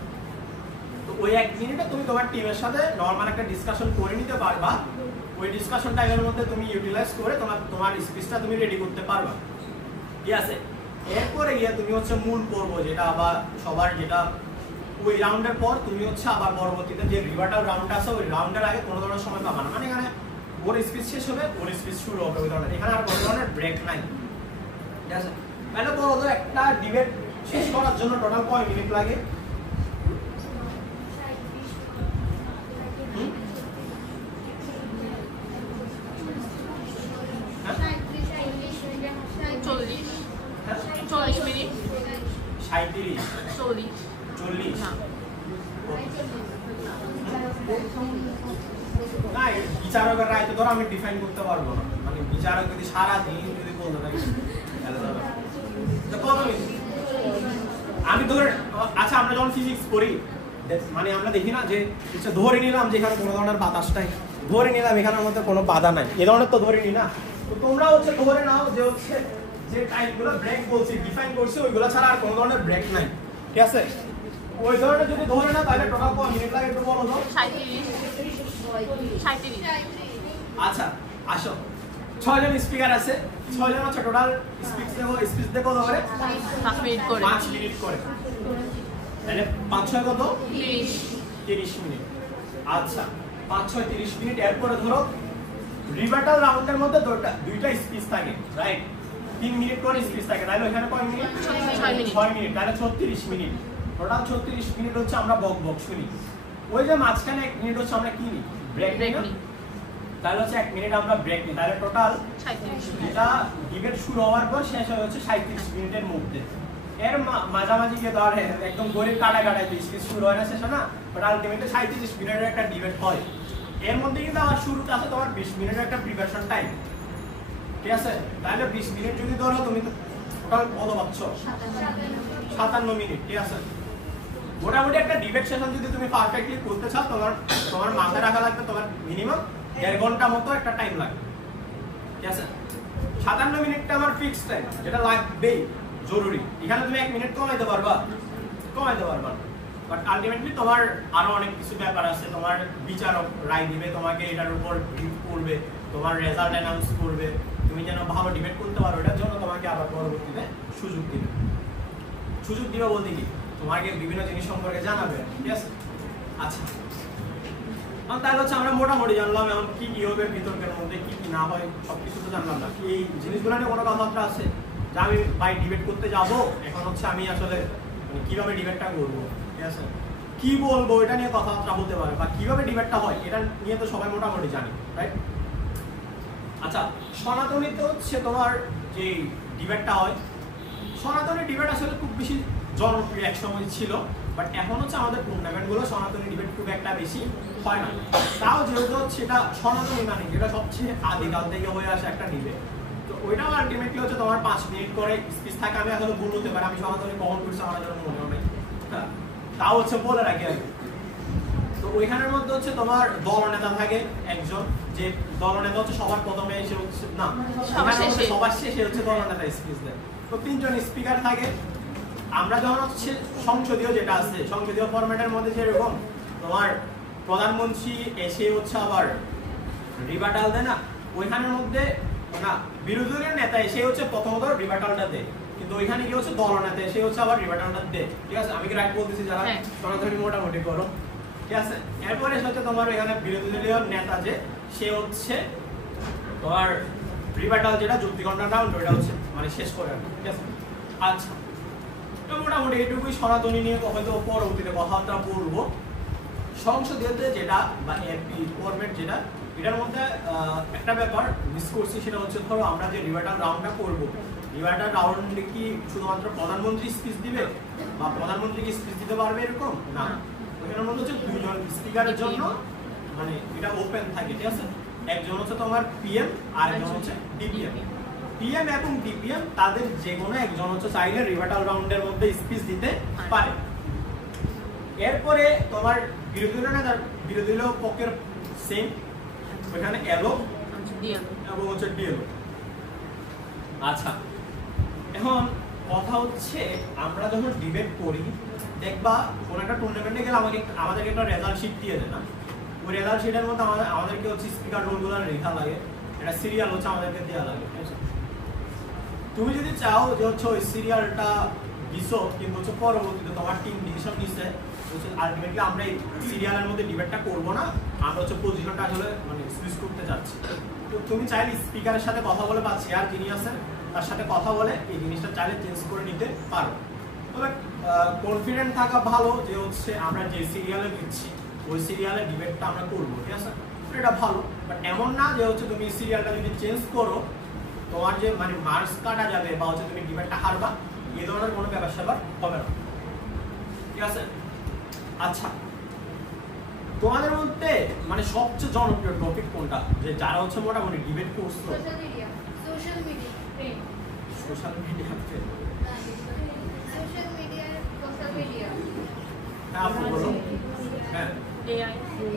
তো ওই 1 মিনিটে তুমি তোমার টিমের সাথে নরমাল একটা ডিসকাশন করে নিতে পারবা। ওই ডিসকাশন টাইমের মধ্যে তুমি ইউটিলাইজ করে তোমার স্পিচটা তুমি রেডি করতে পারবা, ঠিক আছে? এরপরে গিয়ে তুমি হচ্ছে মূল পর্ব যেটা আবার সবার যেটা ওই রাউন্ডের পর তুমি হচ্ছে আবার পরবর্তীতে যে রিভার্টাল রাউন্ড আছে ওই রাউন্ডের আগে কোনো ধরনের সময় পাবা না। মানে এখানে ওর স্পিচ শেষ হবে, ওর স্পিচ শুরু হবে, ওই ধরনের এখানে আর কোনো ধরনের ব্রেক নাই, ঠিক আছে? তাহলে বলো তো একটা ডিবেট শেষ করার জন্য টোটাল কয় মিনিট লাগে? বিচারকের রায় তো ধরো আমি ডিফাইন করতে পারবো না, মানে বিচারক যদি সারাদিন যদি বলতে থাকে আমি ধরে, আচ্ছা আমরা যখন ফিজিক্স পড়ি মানে আমরা দেখি না যে ধরে নিলাম যে এখানে কোনো ধরনের বাতাসটাই ধরে নিলাম এখানের মধ্যে কোনো বাধা নাই, এ ধরনের তো ধরে নি না। তো তোমরা হচ্ছে ধরে নাও যে হচ্ছে যে টাইপগুলো ব্রেক বলছি ডিফাইন করছি ওইগুলো ছাড়া আর কোনো ধরনের ব্রেক নাই, ঠিক আছে? ওই ধরনের যদি ধরে না তাহলে টোটাল কত মিনিট লাগে একটু বলো তো? 37। আচ্ছা আসো, 6 জন স্পিকার আছে, 6 জন হচ্ছে টোটাল স্পিচ দেখো ধরে 5 মিনিট করে, 5 মিনিট করে, তাহলে 5 6 কত 30 মিনিট। আচ্ছা 5 6 30 মিনিট। এরপরে ধরো রিভার্টাল রাউন্ডের মধ্যে দুইটা স্পিচ থাকে, রাইট? 3 মিনিট করে স্পিচ থাকে, তাহলে এখানে কয় মিনিট? 6 মিনিট, তাহলে 36 মিনিট। টোটাল 36 মিনিট হচ্ছে আমরা বক শুনি। ওই যে মাঝখানে 1 মিনিট হচ্ছে আমরা কি নিই? ব্রেক নিই। তাহলে হচ্ছে 1 মিনিট আমরা ব্রেক নিই, তাহলে টোটাল 37 এটা ডিবেট শুরু হওয়ার পর শেষ হয়ে হচ্ছে 37 মিনিটের মধ্যে। এর মাঝামাঝি গিয়ে ধরে একদম গরিব কাটায় স্পিচ শুরু হয় না শেষ হয় না, বাট আলটিমেটলি 37 মিনিটের একটা ডিবেট হয়। এর মধ্যে কিন্তু আমার শুরুতে আছে তোমার 20 মিনিটের একটা প্রিপারেশন টাইম, ঠিক আছে? তাহলে 20 মিনিট যদি ধরো তুমি টোটাল কত পাচ্ছ? 57 মিনিট, ঠিক আছে? মোটামুটি একটা ডিবেট সেশন যদি তুমি পারফেক্টলি করতে চাও তোমার মাথায় রাখা লাগবে তোমার মিনিমাম 1.5 ঘন্টা মতো একটা টাইম লাগবে, ঠিক আছে? 57 মিনিটটা আমার ফিক্সড টাইম, যেটা লাগবেই জরুরি। এখানে তুমি 1 মিনিট কমাইতে পারবা না, বাট আলটিমেটলি তোমার আরো অনেক কিছু ব্যাপার আছে। তোমার বিচারক রায় দিবে, তোমাকে এটার উপর ব্রিফ করবে, তোমার রেজাল্ট অ্যানাউন্স করবে, তুমি যেন ভালো ডিবেট করতে পারো এটার জন্য তোমাকে আবার পরবর্তীতে সুযোগ দিবে বলতে কি তোমাকে বিভিন্ন জিনিস সম্পর্কে জানাবে, ঠিক আছে? আচ্ছা তাহলে হচ্ছে আমরা মোটামুটি জানলাম এখন কি হবে বিতর্কের মধ্যে, কি না হয় সবকিছু তো জানলাম না। এই জিনিসগুলো নিয়ে কোনো কথাবার্তা আছে যে আমি বাই ডিবেট করতে যাব, এখন হচ্ছে আমি আসলে কিভাবে ডিবেটটা করবো, ঠিক আছে? কি বলবো এটা নিয়ে কথাবার্তা হতে পারে, বা কিভাবে ডিবেটটা হয় এটা নিয়ে তো সবাই মোটামুটি জানি, রাইট? আচ্ছা সনাতনীতে হচ্ছে তোমার যে ডিবেটটা হয়, সনাতনী ডিবেট আসলে খুব বেশি জনপ্রিয় এক সময় ছিল, বাট এখন হচ্ছে আমাদের টুর্নামেন্টগুলো সনাতনী ডিবেট খুব একটা বেশি হয় না। তাও যেহেতু হচ্ছে এটা সনাতনী মানে যেটা সবচেয়ে আদিকাল থেকে হয়ে আসে একটা ডিবেট, তো ওইটাও আলটিমেটলি হচ্ছে তোমার 5 মিনিট করে স্পিচ থাকে। আমি আসলে ভুল হতে পারি, আমি সনাতনী কখন করছি আমার জন্য মনে হয়, তাও হচ্ছে বলে রাখি আর। তো ওইখানের মধ্যে হচ্ছে তোমার দলনেতা থাকে একজন, যে দলনেতা হচ্ছে সবার প্রথমে এসে হচ্ছে না সবার শেষে হচ্ছে দলনেতা স্পিচ দেয়। তো 3 জন স্পিকার থাকে। আমরা যখন হচ্ছে সংসদীয় যেটা আছে, সংসদীয় ফরম্যাটের মধ্যে যেরকম তোমার প্রধানমন্ত্রী এসে হচ্ছে আবার রিবাটাল দেয় না, ওইখানের মধ্যে না বিরোধী দলের নেতা এসে হচ্ছে প্রথমত রিবাটালটা দেয়, কিন্তু ওইখানে কি হচ্ছে দলনেতা এসে হচ্ছে আবার রিবাটালটা দেয়। ঠিক আছে, আমি কি রাইট বলতেছি? যারা সনাতনী মোটামুটি করো, ঠিক আছে। এরপরে হচ্ছে তোমার এখানে বিরোধী দলীয় নেতা যে সে হচ্ছে তোমার রিবাটাল যেটা যুক্তি খণ্ডন রাউন্ড ওটা হচ্ছে মানে শেষ করে, ঠিক আছে। আচ্ছা, তো মোটামুটি এটুকুই সনাতনী নিয়ে হয়তো পরবর্তীতে কথাবার্তা বলবো। সংসদীয়তে যেটা বা এপি ফরম্যাট যেটা, এটার মধ্যে একটা ব্যাপার মিস করছি, সেটা হচ্ছে ধরো আমরা যে রিবাটাল রাউন্ডটা করবো, রিবাটাল রাউন্ডে কি শুধুমাত্র প্রধানমন্ত্রী স্পিচ দিবে বা প্রধানমন্ত্রী কি স্পিচ দিতে পারবে এরকম না, ওখানের মধ্যে হচ্ছে 2 জন স্পিকারের জন্য মানে এটা ওপেন থাকে, ঠিক আছে। একজন হচ্ছে তোমার পিএম আর একজন হচ্ছে ডিপিএম। পিএম এবং ডিপিএম তাদের যে কোনো একজন হচ্ছে চাইলে রিবাটাল রাউন্ডের মধ্যে স্পিচ দিতে পারে। এরপরে তোমার বিরোধী দলীয় পক্ষের সেম, ওখানে এলো এবং হচ্ছে ডিএলও। আচ্ছা, এখন কথা হচ্ছে আমরা যখন ডিবেট করি দেখবা কোন একটা টুর্নামেন্টে গেলে আমাদেরকে একটা রেজাল্ট শিট দিয়ে দেয় না, ওই রেজাল্ট শিটের মধ্যে আমাদেরকে হচ্ছে স্পিকার রোলগুলো লেখা লাগে, একটা সিরিয়াল হচ্ছে আমাদেরকে দেওয়া লাগে, ঠিক আছে। তুমি যদি চাও যে হচ্ছে ওই সিরিয়ালটা দিছো কিন্তু হচ্ছে পরবর্তীতে তোমার টিম ডিসিশন নিচ্ছে হচ্ছে আলটিমেটলি আমরা এই সিরিয়ালের মধ্যে ডিবেটটা করবো না, আমরা হচ্ছে পজিশনটা আসলে মানে সুইচ করতে যাচ্ছি, তো তুমি চাইলে স্পিকারের সাথে কথা বলে বা চেয়ার যিনি আছেন তার সাথে কথা বলে এই জিনিসটা চাইলে চেঞ্জ করে নিতে পারো। তবে কনফিডেন্ট থাকা ভালো যে হচ্ছে আমরা যে সিরিয়ালে দিচ্ছি ওই সিরিয়ালে ডিবেটটা আমরা করবো, ঠিক আছে, এটা ভালো। বাট এমন না যে হচ্ছে তুমি সিরিয়ালটা যদি চেঞ্জ করো তোমার যে মানে মার্কস কাটা যাবে বা হচ্ছে তুমি ডিবেটটা হারবা, এই ধরনের কোনো ব্যাপার স্যাপার হবে না, ঠিক আছে। আচ্ছা, তোমাদের মধ্যে মানে সবচেয়ে জনপ্রিয় টপিক কোনটা, যে যারা হচ্ছে মোটামুটি ডিবেট করছো? সোশ্যাল মিডিয়া হ্যাঁ আপনি বলো। হ্যাঁ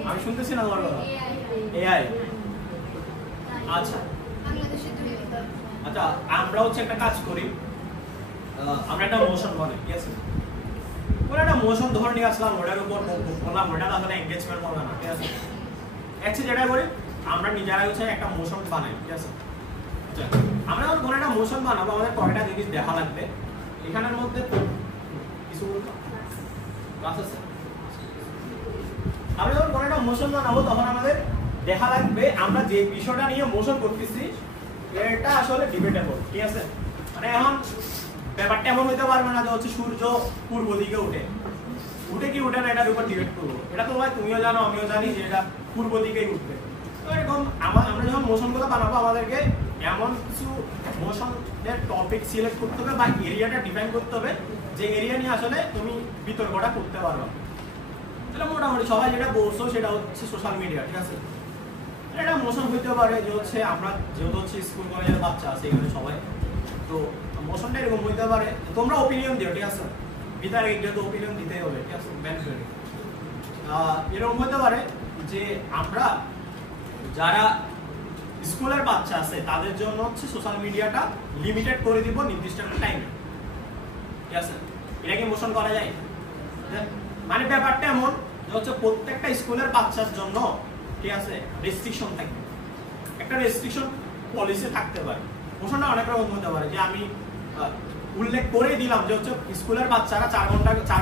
আমি শুনতেছি না তোমার কথা। এআই। আচ্ছা আচ্ছা, আমরা হচ্ছে একটা কাজ করি, আমরা একটা মোশন বানাই, ঠিক আছে। ওরা একটা মোশন ধরে নিয়ে আসলাম, ওটার উপর বললাম ওটা আসলে এঙ্গেজমেন্ট হবে না, ঠিক আছে। অ্যাকচুয়ালি যেটা করি আমরা নিজেরাই হচ্ছে একটা মোশন বানাই, ঠিক আছে। আমরা যখন কোনো একটা মোশন বানাবো আমাদের কয়টা জিনিস দেখা লাগবে, এখানের মধ্যে কিছু ক্লাস আছে। আমরা যখন কোনো একটা মোশন বানাবো তখন আমাদের দেখা লাগবে আমরা যে বিষয়টা নিয়ে মোশন করতেছি এটা আসলে ডিবেটেবল, ঠিক আছে। মানে এখন ব্যাপারটা এমন হইতে পারবে না যে হচ্ছে সূর্য পূর্ব দিকে উঠে কি উঠে না এটার উপর ডিবেট করবো, এটা তো ভাই তুমিও জানো আমিও জানি যে এটা পূর্ব দিকেই উঠবে। তো এরকম আমরা যখন মোশনগুলো বানাবো আমাদেরকে এমন কিছু মোশনের টপিক সিলেক্ট করতে হবে বা এরিয়াটা ডিফাইন করতে হবে যে এরিয়া নিয়ে আসলে তুমি বিতর্কটা করতে পারো। তাহলে মোটামুটি সবাই যেটা বলছো সেটা হচ্ছে সোশ্যাল মিডিয়া, ঠিক আছে। এটা মোশন হইতে পারে যে হচ্ছে আমরা যেহেতু হচ্ছে স্কুল কলেজের বাচ্চা আছে এখানে সবাই, তো মোশনটা এরকম হইতে পারে তোমরা ওপিনিয়ন দিও, ঠিক আছে। বিদায় যেহেতু ওপিনিয়ন দিতেই হবে, ঠিক আছে, ম্যান্ডেটরি। এরকম হতে পারে যে আমরা যারা স্কুলের বাচ্চা আছে তাদের জন্য হচ্ছে সোশ্যাল মিডিয়াটা লিমিটেড করে দিব নির্দিষ্ট একটা টাইমে, ঠিক আছে। এটা কি মোশন করা যায়? মানে ব্যাপারটা এমন যে হচ্ছে প্রত্যেকটা স্কুলের বাচ্চার জন্য, ঠিক আছে, রেস্ট্রিকশন থাকবে, একটা রেস্ট্রিকশন পলিসি থাকতে পারে। মোশনটা অনেক রকম হতে পারে যে আমি উল্লেখ করে দিলাম যে হচ্ছে স্কুলের বাচ্চারা 4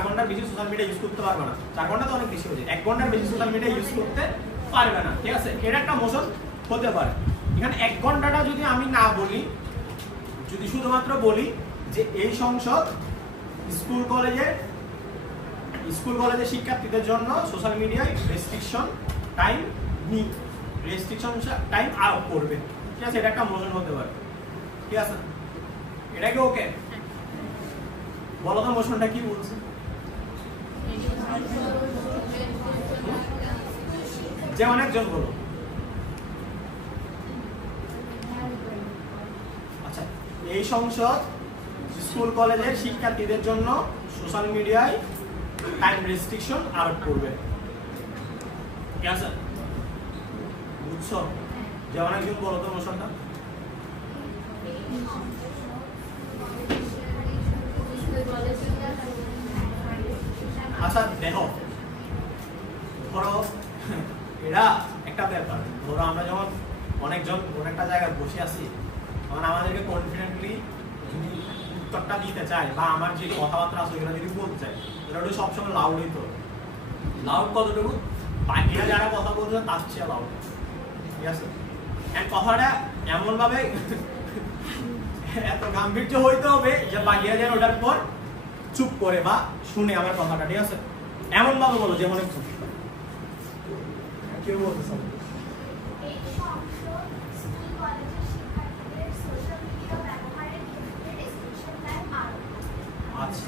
ঘন্টার বেশি সোশ্যাল মিডিয়া ইউজ করতে পারবে না। 4 ঘন্টা তো অনেক বেশি হয়ে যায়, 1 ঘন্টার বেশি সোশ্যাল মিডিয়া ইউজ করতে পারবে না, ঠিক আছে। এটা একটা মোশন হতে পারে। এখানে 1 ঘন্টাটা যদি আমি না বলি, যদি শুধুমাত্র বলি যে এই সংসদ স্কুল কলেজের শিক্ষার্থীদের জন্য সোশ্যাল মিডিয়ায় রেস্ট্রিকশন টাইম আরোপ করবে, ঠিক আছে, এটা একটা মোশন হতে পারে, ঠিক আছে। এটা কি ওকে? বলো তো মোশনটা কি বলছে? যে অনেকজন বলো। আচ্ছা, এই সংসদ স্কুল কলেজের শিক্ষার্থীদের জন্য সোশ্যাল মিডিয়ায় টাইম রেস্ট্রিকশন আরোপ করবে, ঠিক আছে? বুঝছো? যেমন একজন বলো তো মোশনটা। আচ্ছা দেখো, ধরো এটা একটা ব্যাপার। ধরো আমরা যখন অনেকজন কোন একটা জায়গায় বসে আছি, তখন আমাদেরকে কনফিডেন্টলি যদি উত্তরটা দিতে চাই বা আমার যে কথাবার্তা আছে ওগুলো যদি বলতে চাই, এটা একটু সবসময় লাউড হইতো। লাউড কতটুকু? বাকিরা যারা কথা বলছে তার চেয়ে লাউড, ঠিক আছে? কথাটা এমন ভাবে এত গাম্ভীর্য হইতে হবে যে বাকিরা যেন ওটার পর চুপ করে বা শুনে আমার কথাটা, ঠিক আছে? এমন ভাবে বলো যে মনে খুশি কেউ বলতেছে। আচ্ছা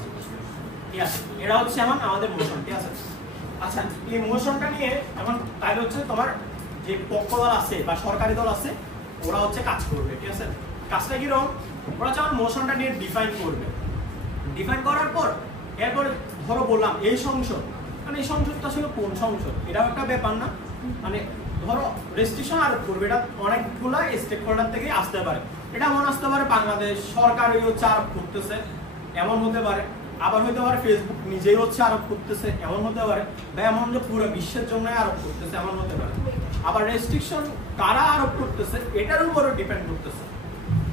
ঠিক আছে, এটা হচ্ছে এমন আমাদের মোশন, ঠিক আছে? আচ্ছা এই মোশনটা নিয়ে এখন তাহলে হচ্ছে তোমার যে পক্ষ দল আছে বা সরকারি দল আছে ওরা হচ্ছে কাজ করবে, ঠিক আছে? কাজটা কিরকম? ওরা হচ্ছে আমার মোশনটা নিয়ে ডিফাইন করবে। ডিফাইন করার পর এরপরে ধরো বললাম এই সংসদ, মানে এই সংসদটা আসলে কোন সংসদ এটাও একটা ব্যাপার না? মানে ধরো রেস্ট্রিকশন আরোপ করবে, এটা অনেকগুলো স্টেক হোল্ডার থেকে আসতে পারে। এটা মনে আসতে পারে বাংলাদেশ সরকারই হচ্ছে আরোপ করতেছে, এমন হতে পারে। আবার হতে পারে ফেসবুক নিজেই হচ্ছে আরোপ করতেছে, এমন হতে পারে। বা এমন যে পুরো বিশ্বের জন্য আরোপ করতেছে, এমন হতে পারে। আবার রেস্ট্রিকশন কারা আরোপ করতেছে এটার উপরে ডিপেন্ড করতেছে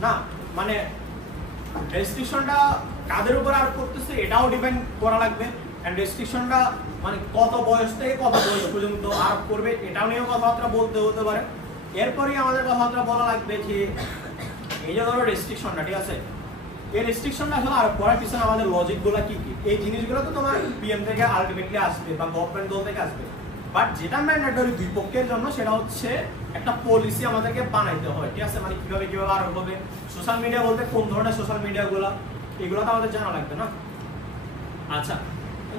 না, মানে রেস্ট্রিকশনটা কাদের উপর আরোপ করতেছে এটাও ডিপেন্ড করা লাগবে। এন্ড রেস্ট্রিকশনটা মানে কত বয়স থেকে কত বয়স পর্যন্ত আরোপ করবে এটাও নিয়েও কথাবার্তা বলতে হতে পারে। এরপরই আমাদের কথাবার্তা বলা লাগবে যে এই যে ধরো রেস্ট্রিকশনটা, ঠিক আছে? এই রেস্ট্রিকশনটা আসলে আরোপ করার পিছনে আমাদের লজিকগুলো কি কি? এই জিনিসগুলো তো তোমার পিএম থেকে আলটিমেটলি আসবে বা গভর্নমেন্ট দল থেকে আসবে, বাট যেটা ম্যান্ডেটরি দুই পক্ষের জন্য সেটা হচ্ছে একটা পলিসি আমাদেরকে বানাইতে হয়, ঠিক আছে? মানে কিভাবে কিভাবে আরোপ হবে, সোশ্যাল মিডিয়া বলতে কোন ধরনের সোশ্যাল মিডিয়াগুলো, এগুলো তো আমাদের জানা লাগবে না? আচ্ছা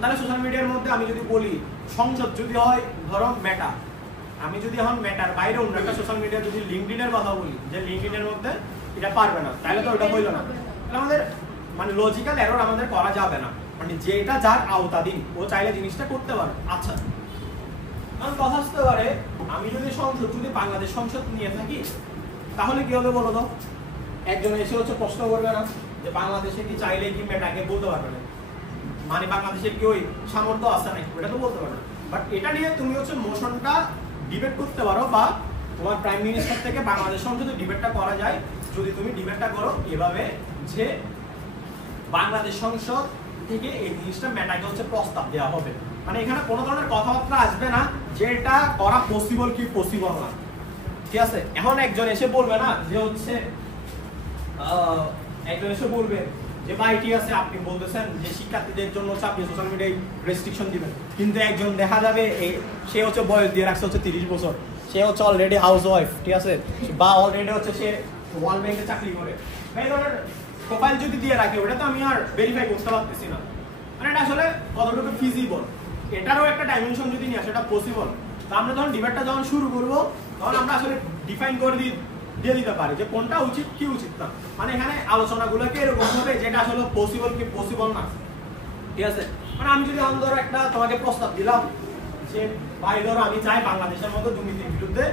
তাহলে সোশ্যাল মিডিয়ার মধ্যে আমি যদি বলি সংসদ যদি হয় ধরো মেটা, আমি যদি এখন মেটার বাইরে অন্য একটা সোশ্যাল মিডিয়া যদি লিঙ্কডইনের কথা বলি যে লিঙ্কডইনের মধ্যে এটা পারবে না, তাহলে তো ওটা হইল না। তাহলে আমাদের মানে লজিক্যাল এরর আমাদের করা যাবে না, মানে যেটা যার আওতাধীন ও চাইলে জিনিসটা করতে পারে। আচ্ছা আমার কথা আসতে পারে আমি যদি সংসদ যদি বাংলাদেশ সংসদ নিয়ে থাকি তাহলে কি হবে বলো তো? একজন এসে হচ্ছে প্রশ্ন করবে না যে বাংলাদেশে কি চাইলে কি মেটাকে বলতে পারবে না, মানে বাংলাদেশের কি ওই সামর্থ্য আছে নাকি, ওটা তো বলতে পারবে না। বাট এটা নিয়ে তুমি হচ্ছে মোশনটা ডিবেট করতে পারো বা তোমার প্রাইম মিনিস্টার থেকে বাংলাদেশ সংসদে ডিবেটটা করা যায় যদি তুমি ডিবেটটা করো এভাবে যে বাংলাদেশ সংসদ থেকে এই জিনিসটা মেটাকে হচ্ছে প্রস্তাব দেওয়া হবে। মানে এখানে কোনো ধরনের কথাবার্তা আসবে না যে এটা করা পসিবল কি পসিবল না, ঠিক আছে? এখন একজন এসে বলবে না যে হচ্ছে একজন এসে বলবে যে ভাই ঠিক আছে আপনি বলতেছেন যে শিক্ষার্থীদের জন্য আপনি সোশ্যাল মিডিয়ায় রেস্ট্রিকশন দিবেন, কিন্তু একজন দেখা যাবে সে হচ্ছে বয়স দিয়ে রাখছে হচ্ছে 30 বছর, সে হচ্ছে অলরেডি হাউস ওয়াইফ, ঠিক আছে? বা অলরেডি হচ্ছে সে ওয়ার্ল্ড ব্যাংকে চাকরি করে, এই ধরনের প্রোফাইল যদি দিয়ে রাখে ওটা তো আমি আর ভেরিফাই করতে পারতেছি না, মানে এটা আসলে কতটুকু ফিজিবল এটারও একটা ডাইমেনশন যদি নিয়ে আসে এটা পসিবল। তো আমরা যখন ডিবেটটা যখন শুরু করবো তখন আমরা আসলে ডিফাইন করে দিয়ে দিতে পারি যে কোনটা উচিত কি উচিত না, মানে এখানে আলোচনাগুলোকে এরকম হবে যেটা আসলে পসিবল কি পসিবল না, ঠিক আছে? মানে আমি যদি ধরো একটা তোমাকে প্রস্তাব দিলাম যে ভাই ধরো আমি চাই বাংলাদেশের মতো দুর্নীতির বিরুদ্ধে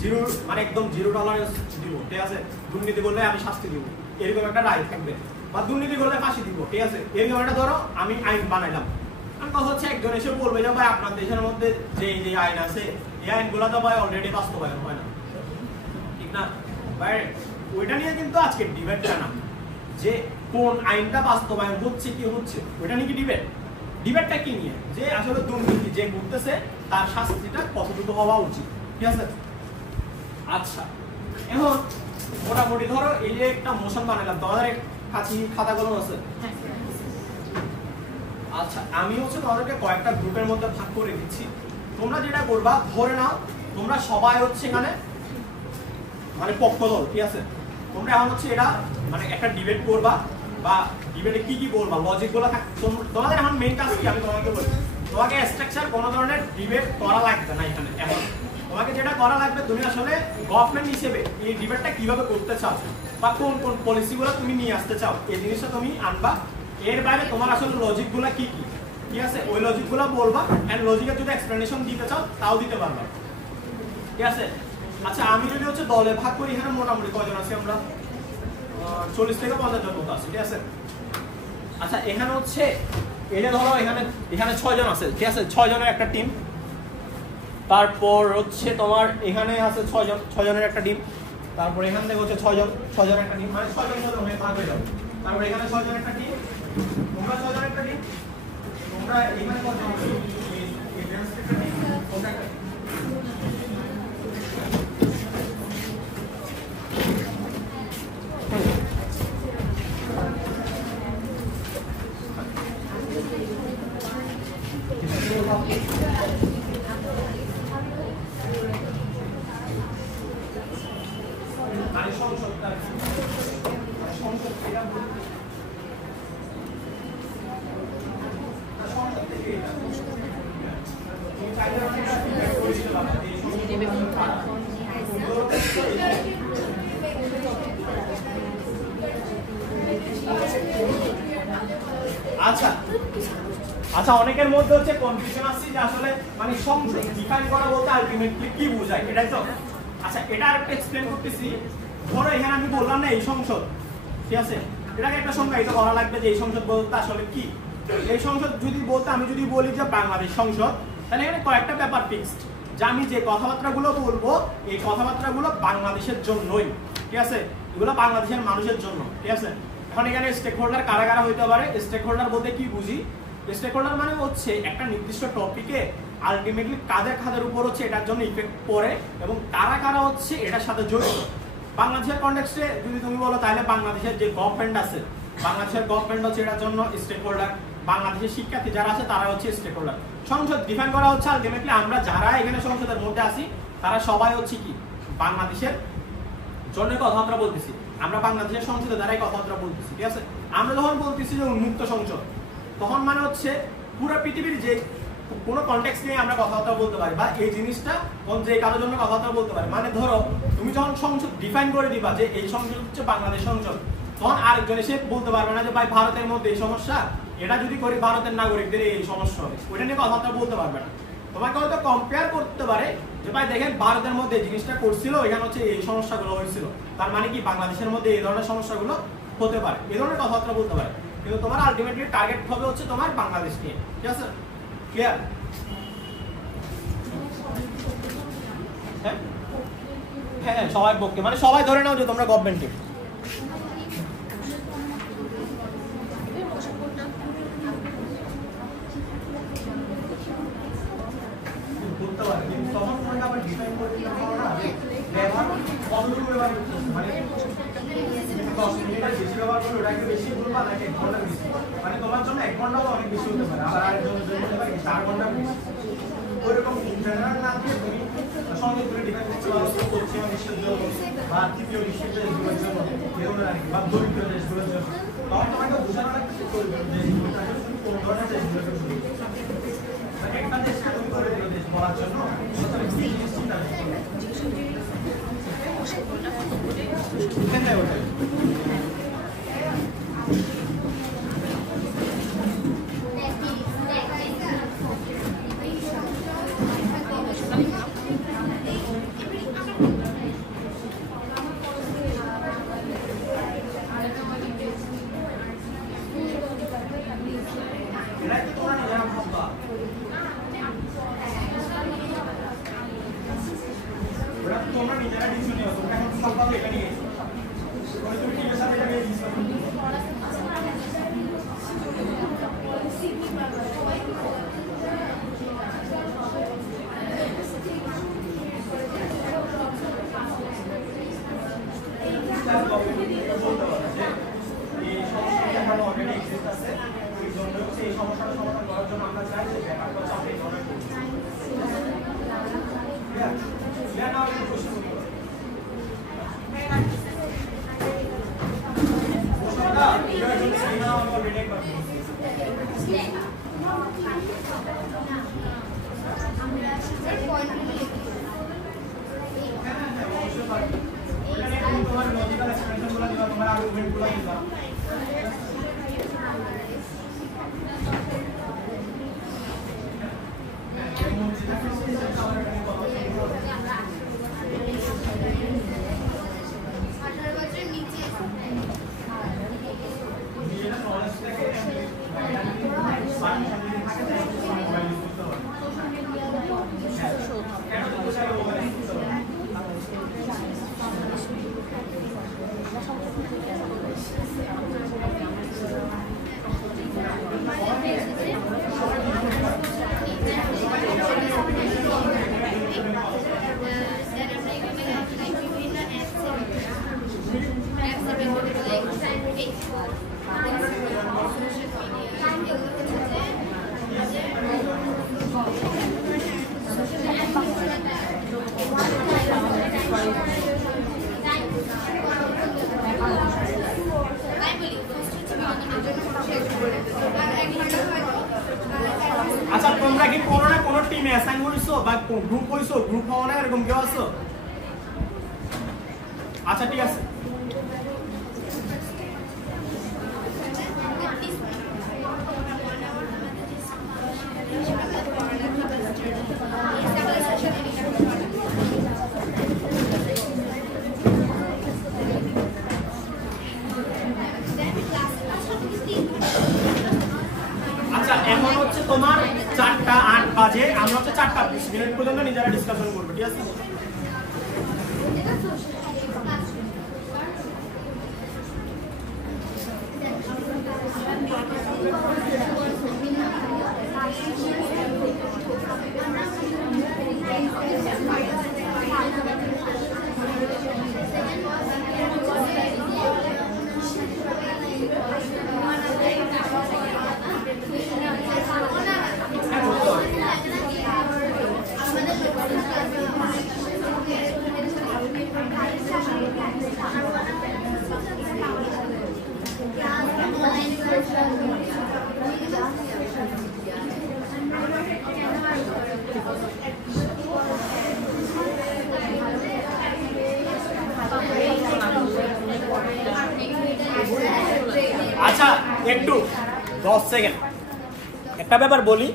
জিরো মানে একদম জিরো টলারেন্স দিব, ঠিক আছে? দুর্নীতি করলে আমি শাস্তি দিব এরকম একটা রায় থাকবে, বা দুর্নীতি করলে ফাঁসি দিব, ঠিক আছে? এরকম একটা ধরো আমি আইন বানাইলাম। আমি কথা হচ্ছে একজন এসে বলবে যে ভাই আপনার দেশের মধ্যে যে যে আইন আছে এই আইনগুলো তো ভাই অলরেডি বাস্তবায়ন হয় না, ঠিক না ভাই? ওইটা নিয়ে কিন্তু আজকে ডিবেটটা না যে কোন আইনটা বাস্তবায়ন হচ্ছে কি হচ্ছে, ওইটা নিয়ে কি ডিবেটটা কি নিয়ে যে আসলে দুর্নীতি যে করতেছে তার শাস্তিটা কতটুকু হওয়া উচিত, ঠিক আছে? আচ্ছা এখন মোটামুটি ধরো এই যে একটা মোশন বানালাম, তোমাদের কাছে খাতা কলম আছে? আচ্ছা আমি হচ্ছে তোমাদেরকে কয়েকটা গ্রুপের মধ্যে ভাগ করে দিচ্ছি, তোমরা যেটা করবা ধরে নাও তোমরা সবাই হচ্ছে এখানে মানে পক্ষ দল, ঠিক আছে? তোমরা এখন হচ্ছে এটা মানে একটা ডিবেট করবা বা ডিবেটে কি কি বলবা লজিক গুলো তোমাদের এখন মেইন কাজ কি আমি তোমাকে বলি, তোমাকে স্ট্রাকচার কোনো ধরনের ডিবেট করা লাগবে না এখানে। এখন তোমাকে যেটা করা লাগবে তুমি আসলে গভর্নমেন্ট হিসেবে এই ডিবেটটা কিভাবে করতে চাও বা কোন কোন পলিসিগুলো তুমি নিয়ে আসতে চাও এই জিনিসটা তুমি আনবা। এর বাইরে তোমার আসলে লজিকগুলো কি কি ঠিক আছে, ওই লজিকগুলো বলবা এন্ড লজিকের যদি এক্সপ্লেনেশন দিতে চাও তাও দিতে পারবা, ঠিক আছে। আচ্ছা আমি যদি হচ্ছে দলে ভাগ করি, এখানে মোটামুটি কয়জন আছি আমরা? 40 থেকে 50 জন মতো আছে, ঠিক আছে। আচ্ছা এখানে হচ্ছে এটা ধরো এখানে 6 জন আছে, ঠিক আছে, 6 জনের একটা টিম। তারপর হচ্ছে তোমার এখানে আছে 6 জনের একটা টিম। তারপর এখান থেকে হচ্ছে 6 জনের একটা টিম, মানে 6 জন হয়ে ভাগ হয়ে যাবে। তারপর এখানে 6 জনের একটা টিম, তোমরা 6 জনের একটা টিম, তোমরা এখানে কতজন আছো? এই ড্যান্স একটা টিম, তোমরা একটা। আচ্ছা আচ্ছা অনেকের মধ্যে হচ্ছে কনফিউশন আসছে যে আসলে মানে সংসদ ডিফাইন করা বলতে আলটিমেটলি কি বোঝায়, এটাই তো। আচ্ছা এটা আরেকটু এক্সপ্লেন করতেছি। ধরো এখানে আমি বললাম না এই সংসদ, ঠিক আছে, এটাকে একটা সংজ্ঞায়িত করা লাগবে যে এই সংসদ বলতে আসলে কি। এই সংসদ যদি বলতে আমি যদি বলি যে বাংলাদেশ সংসদ, তাহলে এখানে কয়েকটা ব্যাপার ফিক্সড, যে আমি যে কথাবার্তাগুলো বলবো এই কথাবার্তাগুলো বাংলাদেশের জন্যই, ঠিক আছে, এগুলো বাংলাদেশের মানুষের জন্য, ঠিক আছে। এখন এখানে স্টেক হোল্ডার কারা কারা হইতে পারে? স্টেক হোল্ডার বলতে কি বুঝি? স্টেক হোল্ডার মানে হচ্ছে একটা নির্দিষ্ট টপিকে আলটিমেটলি কাদের খাদের উপর হচ্ছে এটার জন্য ইফেক্ট পড়ে এবং কারা কারা হচ্ছে এটার সাথে জড়িত। বাংলাদেশের কনটেক্সটে যদি তুমি বলো তাহলে বাংলাদেশের যে গভর্নমেন্ট আছে, বাংলাদেশের গভর্নমেন্ট হচ্ছে এটার জন্য স্টেক হোল্ডার। বাংলাদেশের শিক্ষার্থী যারা আছে তারা হচ্ছে স্টেক হোল্ডার। সংসদ ডিফাইন করা হচ্ছে আলটিমেটলি আমরা যারা এখানে সংসদের মধ্যে আছি তারা সবাই হচ্ছে কি বাংলাদেশের জন্য কথাবার্তা বলতেছি। আমরা বাংলাদেশের সংসদে দ্বারাই কথাবার্তা বলতেছি, ঠিক আছে। আমরা যখন বলতেছি যে উন্মুক্ত সংসদ, তখন মানে হচ্ছে পুরো পৃথিবীর যে কোনো কনটেক্সট নিয়ে আমরা কথাবার্তা বলতে পারি, বা এই জিনিসটা কোন যে কারোর জন্য কথাবার্তা বলতে পারি। মানে ধরো তুমি যখন সংসদ ডিফাইন করে দিবা যে এই সংসদ হচ্ছে বাংলাদেশ সংসদ, তখন আরেকজন এসে বলতে পারবে না যে ভাই ভারতের মধ্যে এই সমস্যা, এটা যদি করি ভারতের নাগরিকদের এই সমস্যা হবে, ওইটা নিয়ে কথাবার্তা বলতে পারবে না। তোমাকে হয়তো কম্পেয়ার করতে পারে যে ভাই দেখেন ভারতের মধ্যে জিনিসটা করছিল, এখানে হচ্ছে এই সমস্যাগুলো হয়েছিল, তার মানে কি বাংলাদেশের মধ্যে এই ধরনের সমস্যাগুলো হতে পারে, এই ধরনের কথাবার্তা বলতে পারে। কিন্তু তোমার আলটিমেটলি টার্গেট হবে হচ্ছে তোমার বাংলাদেশ নিয়ে, ঠিক আছে, ক্লিয়ার? হ্যাঁ হ্যাঁ সবাই পক্ষে, মানে সবাই ধরে নাও যে তোমরা গভর্নমেন্টে করতে পারে, কিন্তু তখন তোমাকে আবার ডিফাইন করে দিতে পারো না যে ব্যবহার কতটুকু ব্যবহার করতে, মানে 10 মিনিটের বেশি ব্যবহার করলে ওটা একটু বেশি বলবা নাকি 1 ঘন্টা বেশি, মানে তোমার জন্য 1 ঘন্টাও অনেক বেশি হতে পারে, আবার আরেকজনের জন্য হতে পারে 4 ঘন্টা বেশি। ওইরকম জেনারেল না দিয়ে তুমি সংযোগ করে ডিফাইন করতে পারো পশ্চিমা বিশ্বের জন্য বা তৃতীয় বিশ্বের দেশগুলোর জন্য, এরকম আর কি, বা দরিদ্র দেশগুলোর জন্য। তখন তোমাকে বোঝানো লাগবে যে তুমি কোন ধরনের দেশগুলোকে শুরু একটা দেশকে তুমি করে দিল দেশ বলার জন্য চিন্তা তোমরা নিজেরা ডিসিশন নিও, তোমরা এখন সব পাবে এটা নিয়ে তুমি টিমের সাথে এটা নিয়ে ডিসকাস করো। এই সমস্যাটা আমরা অলরেডি এক্সিস্ট আছে, এই জন্য হচ্ছে এই সমস্যাটা সমাধান করার জন্য আমরা চাই যে ব্যাপারটা চাপে ধরে তোমার লজিক্যাল এক্সপ্লেনেশন গুলো দিবা, তোমার আর্গুমেন্ট গুলো দিবা। হইছো বা গ্রুপ হইছো, গ্রুপ হওয়া না এরকম কেউ আছো? আচ্ছা ঠিক আছে। আচ্ছা এখন হচ্ছে তোমার 4:08 বাজে, আমরা হচ্ছে 4:20 পর্যন্ত নিজেরা ডিসকাশন করবো, ঠিক আছে? আচ্ছা একটু 10 সেকেন্ড একটা ব্যাপার বলি,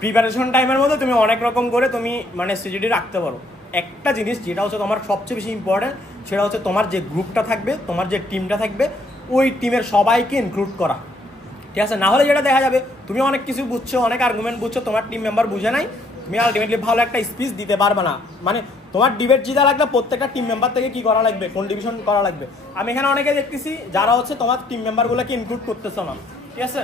প্রিপারেশন টাইমের মধ্যে তুমি অনেক রকম করে তুমি মানে সিজিডি রাখতে পারো। একটা জিনিস যেটা হচ্ছে তোমার সবচেয়ে বেশি ইম্পর্টেন্ট, সেটা হচ্ছে তোমার যে গ্রুপটা থাকবে, তোমার যে টিমটা থাকবে, ওই টিমের সবাইকে ইনক্লুড করা, ঠিক আছে? না হলে যেটা দেখা যাবে তুমি অনেক কিছু বুঝছো, অনেক আর্গুমেন্ট বুঝছো, তোমার টিম মেম্বার বুঝে নাই, তুমি আলটিমেটলি ভালো একটা স্পিচ দিতে পারবে না। মানে তোমার ডিবেট জিতা লাগলে প্রত্যেকটা টিম মেম্বার থেকে কি করা লাগবে, কোন ডিভিশন করা লাগবে। আমি এখানে অনেকে দেখতেছি যারা হচ্ছে তোমার টিম মেম্বারগুলোকে ইনক্লুড করতেছো না, ঠিক আছে?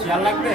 চেয়ার লাগবে?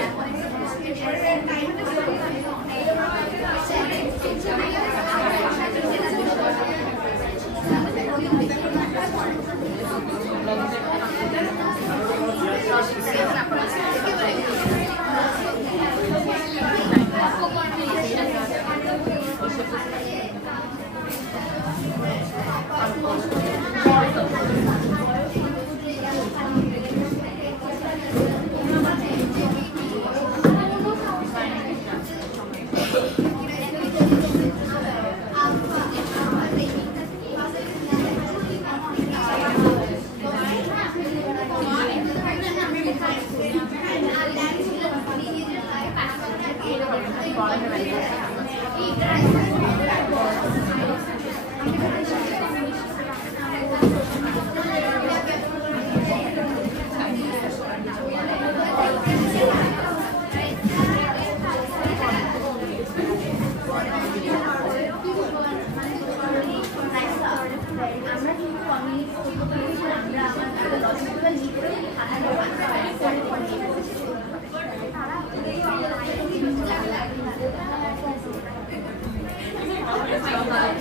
আমরা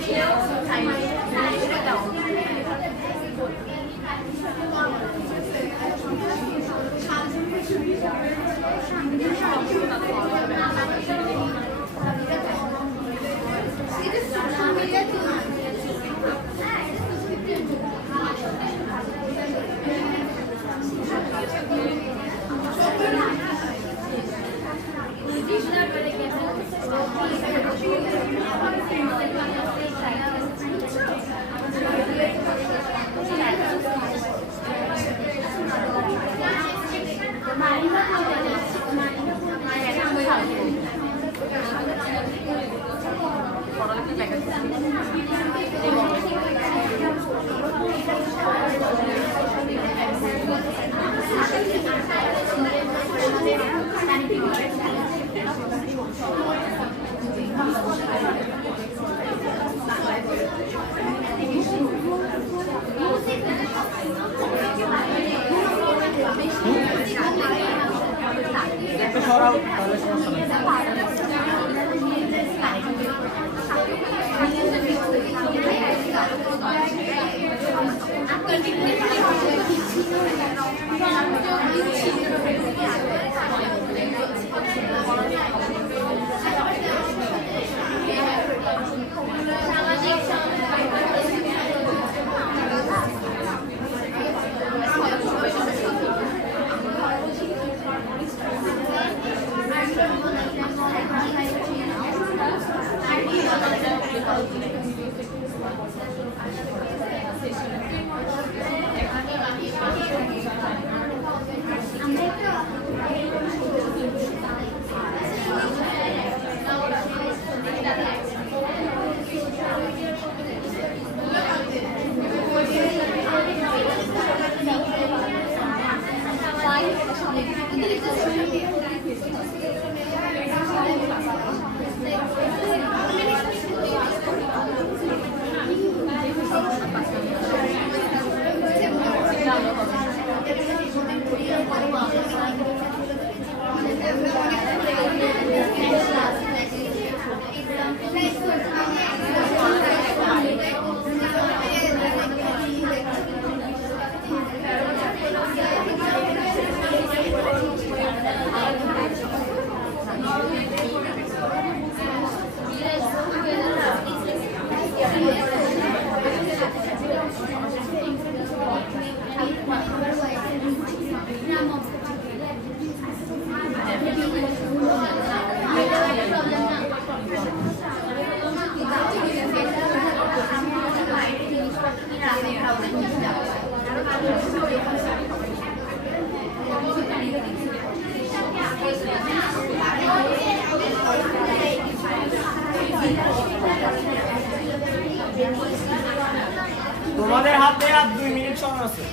আছে?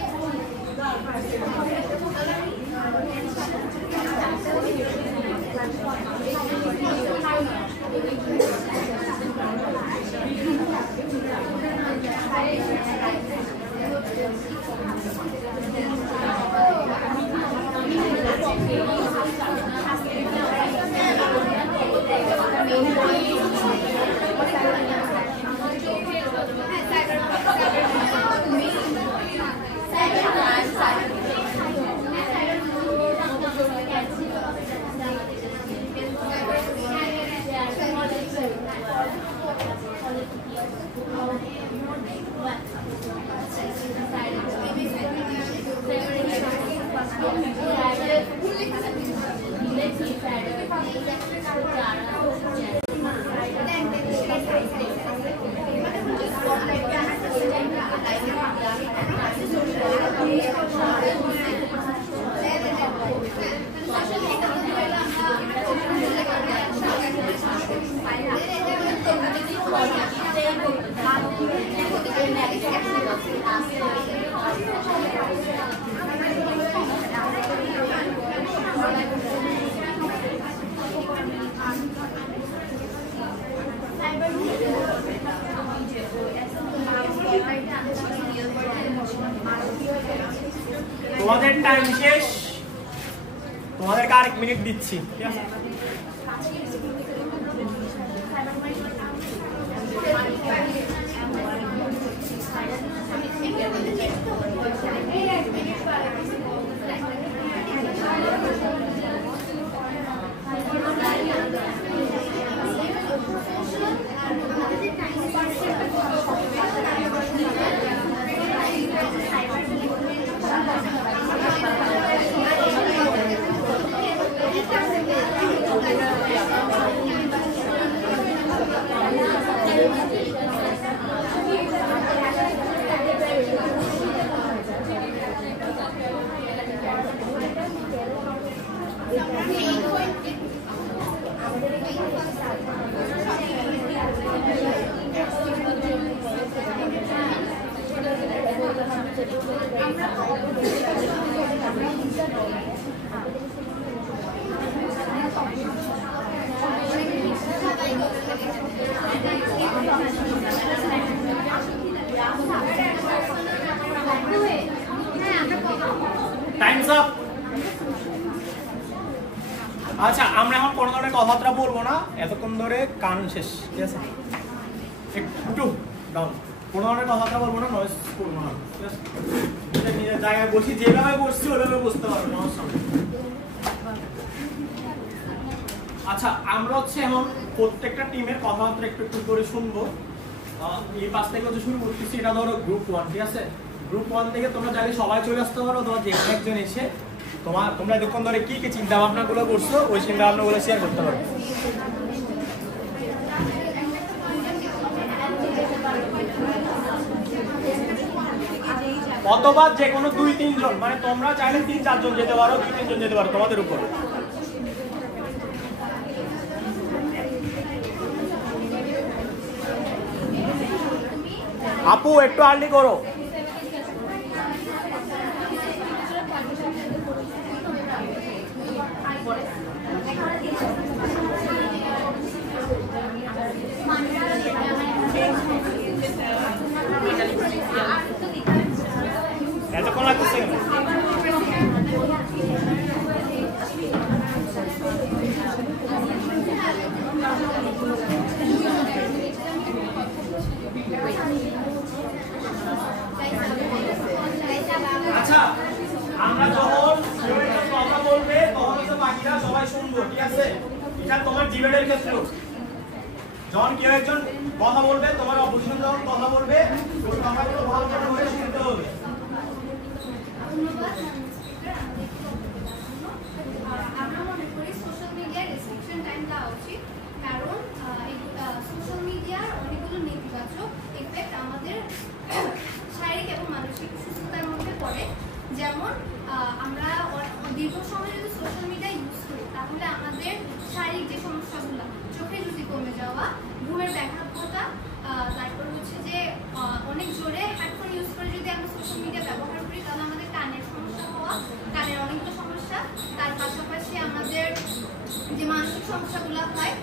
তোমাদের টাইম শেষ, তোমাদেরকে আর 1 মিনিট দিচ্ছি, ঠিক আছে? Times up. আচ্ছা, আমরা এখন কোনো ধরনের কথাবার্তা বলবো না, এতক্ষণ ধরে কান শেষ, ঠিক আছে? একটু ডাউন, কোনো ধরনের কথাবার্তা বলবো না, নয়েজ করবো না, ঠিক আছে? নিজের জায়গায় বসি, যেভাবে বসছি ওইভাবে বসতে পারবো না। আচ্ছা, আমরা হচ্ছে এখন প্রত্যেকটা টিমের কথাবার্তা একটু একটু করে শুনবো। এই 5 থেকে হচ্ছে শুরু করতেছি। এটা ধরো গ্রুপ 1, ঠিক আছে? গ্রুপ 1 থেকে তোমরা চাইলে সবাই চলে আসতে পারো, তোমার যে একজন এসে তোমরা এতক্ষণ ধরে কি কি চিন্তা ভাবনাগুলো করছো ওই চিন্তা ভাবনাগুলো শেয়ার করতে পারো। অথবা যে কোনো 2-3 জন, মানে তোমরা চাইলে 3-4 জন যেতে পারো, 2-3 জন যেতে পারো, তোমাদের উপর। আপু একটু আর্লি করো। এতক্ষণ লাগতেছে কেন? আচ্ছা, আমরা যখন কথা বলবে তখন হচ্ছে বাকিরা সবাই শুনবো, ঠিক আছে? এটা তোমার ডিবেটের ক্ষেত্রে যখন কেউ একজন কথা বলবে, তোমার অপোজিশন যখন কথা বলবে ওই কথাগুলো ভালো করে শুনতে হবে। আমরা মনে করি সোশ্যাল মিডিয়ার রেস্ট্রিকশন টাইম দেওয়া উচিত, কারণ সোশ্যাল মিডিয়ার অনেকগুলো নেতিবাচক ইফেক্ট আমাদের শারীরিক এবং মানসিক সুস্থতার মধ্যে পড়ে। যেমন আমরা দীর্ঘ সময় যদি সোশ্যাল মিডিয়া ইউজ করি তাহলে আমাদের শারীরিক যে সমস্যাগুলো, চোখের জ্যোতি কমে যাওয়া, ঘুমের ব্যাঘাততা, তারপর হচ্ছে যে অনেক জোরে হেডফোন ইউজ করে যদি আমরা সোশ্যাল মিডিয়া ব্যবহার করি তাহলে আমাদের কানের সমস্যা হওয়া, কানের অনেকগুলো সমস্যা, তার পাশাপাশি আমাদের যে মানসিক সমস্যাগুলো হয়,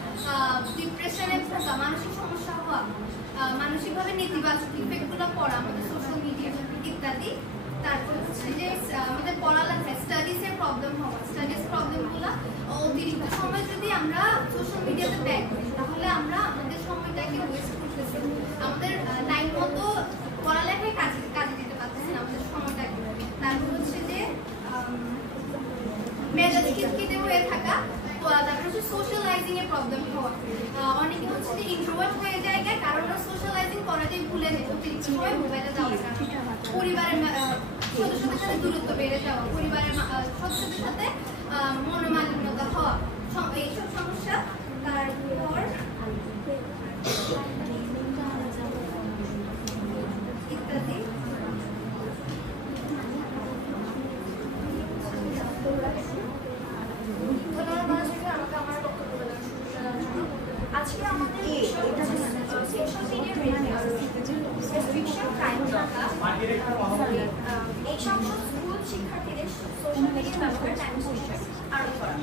ডিপ্রেশনে থাকা, মানসিক সমস্যা হওয়া, মানসিকভাবে নেতিবাচক ইফেক্টগুলো পড়া আমাদের সোশ্যাল মিডিয়া ইত্যাদি। তারপর হচ্ছে যে আমাদের পড়ালেখায় স্টাডিজের প্রবলেম হওয়া, স্টাডিজ প্রবলেমগুলো অতিরিক্ত সময় যদি আমরা সোশ্যাল মিডিয়াতে ব্যয় করি তাহলে আমরা আমাদের সময়টাকে ওয়েস্ট করতেছি, আমাদের টাইম মতো পড়ালেখায় কাজে দিতে পারতেছি না আমাদের সময়টাকে। তারপর হচ্ছে যে মেজাজ খিটখিটে হয়ে থাকা, তারপর হচ্ছে সোশ্যালাইজিং এর প্রবলেম হওয়া, অনেকে হচ্ছে যে ইন্ট্রোভার্ট হয়ে যায় কারণ ওরা সোশ্যালাইজিং করাটাই ভুলে যায়, অতিরিক্ত সময় মোবাইলে যাওয়ার কারণে পরিবারের সদস্যদের সাথে দূরত্ব বেড়ে যাওয়া, পরিবারের সদস্যদের সাথে মনোমালিন্যতা হওয়া, এইসব সমস্যা। তারপর ইত্যাদি। আজকে আমাদের সোশ্যাল মিডিয়া রেস্ট্রিকশন টাইম রাখা, এই সংসদ স্কুল শিক্ষার্থীদের সোশ্যাল মিডিয়া ব্যবহার টাইম পরিচয় আরোপ করা।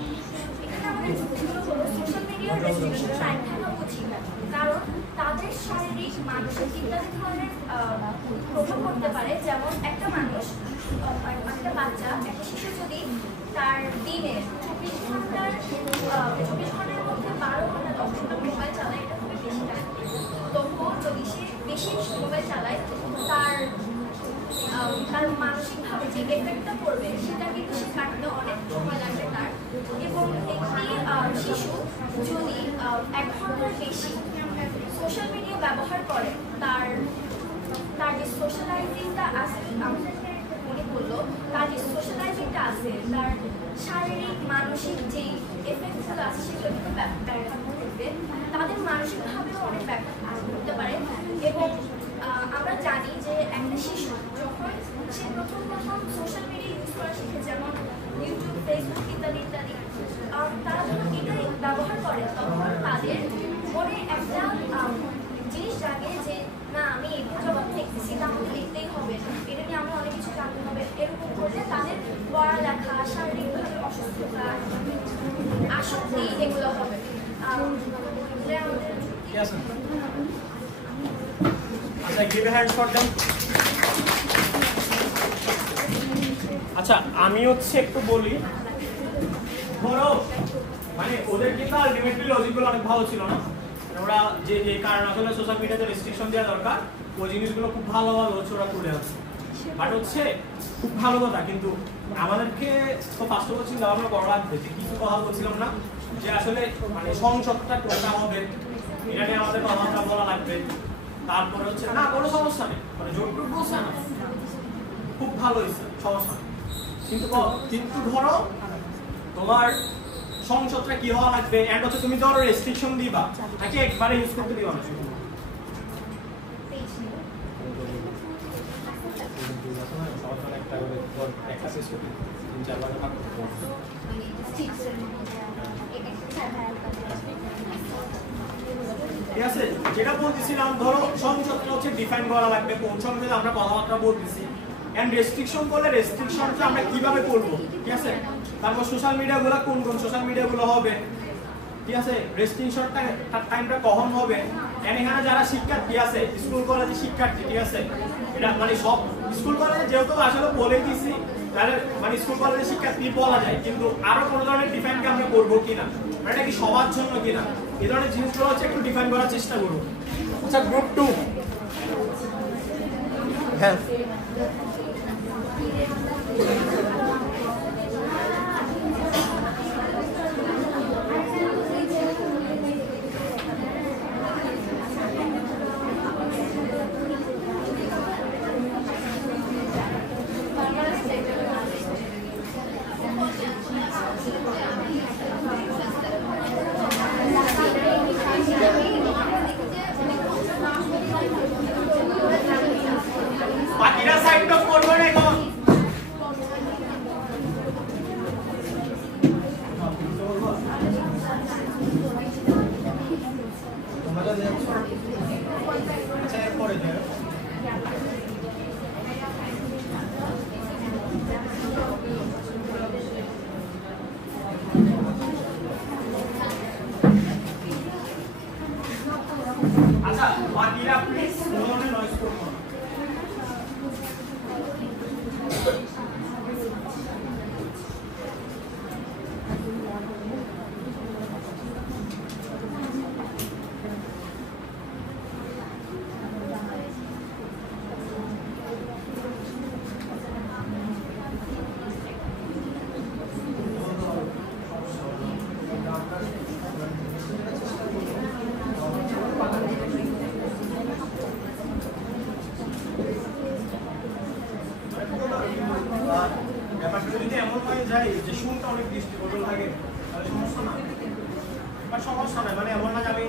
এখানে আমাদের যুক্তিগুলো হলো সোশ্যাল মিডিয়ার রেস্ট্রিকশন টাইম থাকা উচিত, কারণ তাদের শারীরিক, মানসিক ইত্যাদি ধরনের প্রভাব পড়তে পারে। যেমন একটা মানুষ, একটা বাচ্চা, একটা শিশু যদি তার দিনে 24 ঘন্টার মধ্যে 12 ঘন্টা 10 ঘন্টা মোবাইল চালায়, এটা খুবই বেশি টাইম। তখন যদি সে বেশি মোবাইল চালায় তার মানসিকভাবে যে এফেক্টটা পড়বে সেটা কিন্তু সে কাটাতে অনেক সময় লাগবে তার। এবং একটি শিশু যদি 1 ঘন্টার বেশি সোশ্যাল মিডিয়া ব্যবহার করে তার যে সোশ্যালাইজিংটা আছে, আমাদেরকে মনে করলো তার যে সোশ্যালাইজিংটা আছে, তার শারীরিক মানসিক যেই এফেক্টগুলো আছে সেগুলো কিন্তু ব্যাখ্যা করবে, তাদের মানসিকভাবেও অনেক ব্যাখ্যা করতে পারে। এবং আমরা জানি যে একটা শিশু যখন সে প্রথম সোশ্যাল মিডিয়া ইউজ করা শিখে, যেমন ইউটিউব, ফেসবুক ইত্যাদি ইত্যাদি, তারা যখন এটাই ব্যবহার করে তখন তাদের মনে একটা জিনিস জাগে যে না, আমি এগুলো যখন দেখতেছি তা আমাকে দেখতেই হবে, এটা নিয়ে আমার অনেক কিছু জানতে হবে। এরকম করলে তাদের পড়ালেখা, শারীরিকভাবে অসুস্থতা, আসক্তি এগুলো হবে। আচ্ছা, আমি হচ্ছে একটু বলি, ধরো মানে ওদের কিন্তু আলটিমেটলি লজিকগুলো অনেক ভালো ছিল না, ওরা যে কারণ আসলে সোশ্যাল মিডিয়াতে রেস্ট্রিকশন দেওয়া দরকার ওই জিনিসগুলো খুব ভালোভাবে হচ্ছে ওরা করে আছে। বাট হচ্ছে খুব ভালো কথা, কিন্তু আমাদেরকে তো ফার্স্ট অফ অল চিন্তা ভাবনা করা লাগবে যে কিছু কথা বলছিলাম না যে আসলে মানে সংসদটা কোনটা হবে এটা নিয়ে আমাদের কথাবার্তা বলা লাগবে। তারপরে হচ্ছে না কোনো সমস্যা নেই, মানে যতটুকু বলছে না খুব ভালো হয়েছে, সমস্যা নেই, কিন্তু ধরো তোমার সংসদটা কি হওয়া লাগবে, এন্ড হচ্ছে তুমি ধরো রেস্ট্রিকশন দিবা নাকি একবারে ইউজ করতে দিবা না। ঠিক আছে, যেটা বলতেছিলাম ধরো সংসদটা হচ্ছে ডিফাইন করা লাগবে, কোন সংসদে আমরা কথাবার্তা বলতেছি, এন্ড রেস্ট্রিকশন করলে রেস্ট্রিকশনটা আমরা কিভাবে করব, ঠিক আছে। তারপর সোশ্যাল মিডিয়াগুলো কোন সোশ্যাল মিডিয়াগুলো হবে, ঠিক আছে, রেস্ট্রিকশনটা টাইমটা কখন হবে, এখানে যারা শিক্ষার্থী আছে, স্কুল কলেজের শিক্ষার্থী, ঠিক আছে, এটা মানে সব স্কুল কলেজে যেহেতু আসলে বলে দিছি তাহলে মানে স্কুল কলেজের শিক্ষার্থী বলা যায়, কিন্তু আরো কোনো ধরনের ডিফাইনকে আমরা করবো কিনা, এটা কি সবার জন্য কিনা, এই ধরনের জিনিসগুলো হচ্ছে একটু ডিফাইন করার চেষ্টা করবো। আচ্ছা, গ্রুপ 2 হ্যাঁ বাকিরা সাইড টপ করবো না এখন। আচ্ছা বাকিরা প্লিজ ফোনে নয়েজ করবো না। ব্যাপারটা যদি এমন হয়ে যায় যে শুনটা অনেক দৃষ্টিগোচর থাকে তাহলে সমস্যা না, বা সমস্যা নয়, মানে এমন না যে আমি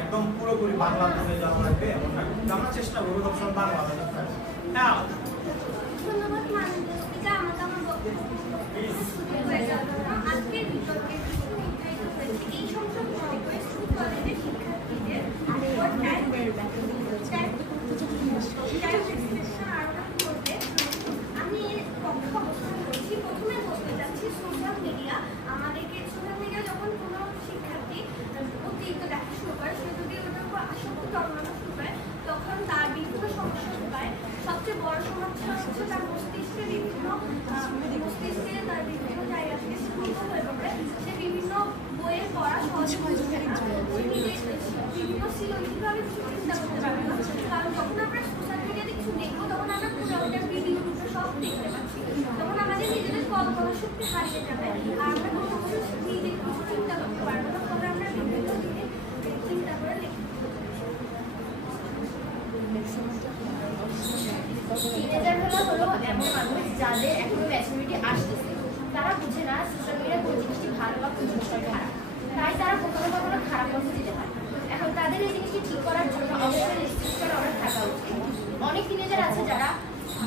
একদম পুরোপুরি বাংলা বলে যাওয়া লাগবে এমন না, কিন্তু আমরা চেষ্টা করবো সবসময় বাংলা বলে। হ্যাঁ ধন্যবাদ মাননীয় স্পিকার, আমাকে আমার বক্তব্য আজকের বিতর্কে নির্ধারিত হয়েছে এই সংসদ মনে করে স্কুল কলেজের শিক্ষার্থীদের আমি এর পক্ষে অবস্থান করছি। প্রথমে বলতে চাচ্ছি সোশ্যাল মিডিয়া আমাদেরকে, সোশ্যাল মিডিয়া যখন কোনো শিক্ষার্থী অতিরিক্ত দেখা শুরু করে, সে যদি ওটার উপর আসক্ত জন্মানো শুরু করে, তখন তার বিভিন্ন সমস্যা হতে পারে। সবচেয়ে বড় সমস্যা হচ্ছে তার মস্তিষ্কে তার বিভিন্ন জায়গা থেকে স্ফীত হয়ে পড়ে, সে বিভিন্ন বইয়ের পড়া সহজে বুঝতে পারে না, বিভিন্ন সৃজনশীলভাবে কিছু চিন্তা করতে পারে না। কারণ যখন আমরা সোশ্যাল মিডিয়াতে কিছু দেখবো তখন আমরা পুরো ওটার ভিডিও সব দেখতে পাচ্ছি, তখন আমাদের নিজেদের কল্পনা শক্তি হারিয়ে যাবে আর আমরা কোনো কিছু নিজে কিছু চিন্তা করতে পারবো না। তখন আমরা বিভিন্ন দিকে চিন্তা করে লিখতে টিনেজাররা হলো এমন মানুষ যাদের এখনো ম্যাচুরিটি আসতেছে, তারা বুঝে না সোশ্যাল মিডিয়া কোন জিনিসটি ভালো বা কোন জিনিসটি খারাপ, তাই তারা কখনো কখনো খারাপ পথে যেতে পারে। এখন তাদের এই জিনিসটি ঠিক করার জন্য অবশ্যই রেস্ট্রিকশন অর্ডার থাকা উচিত। অনেক টিনেজার আছে যারা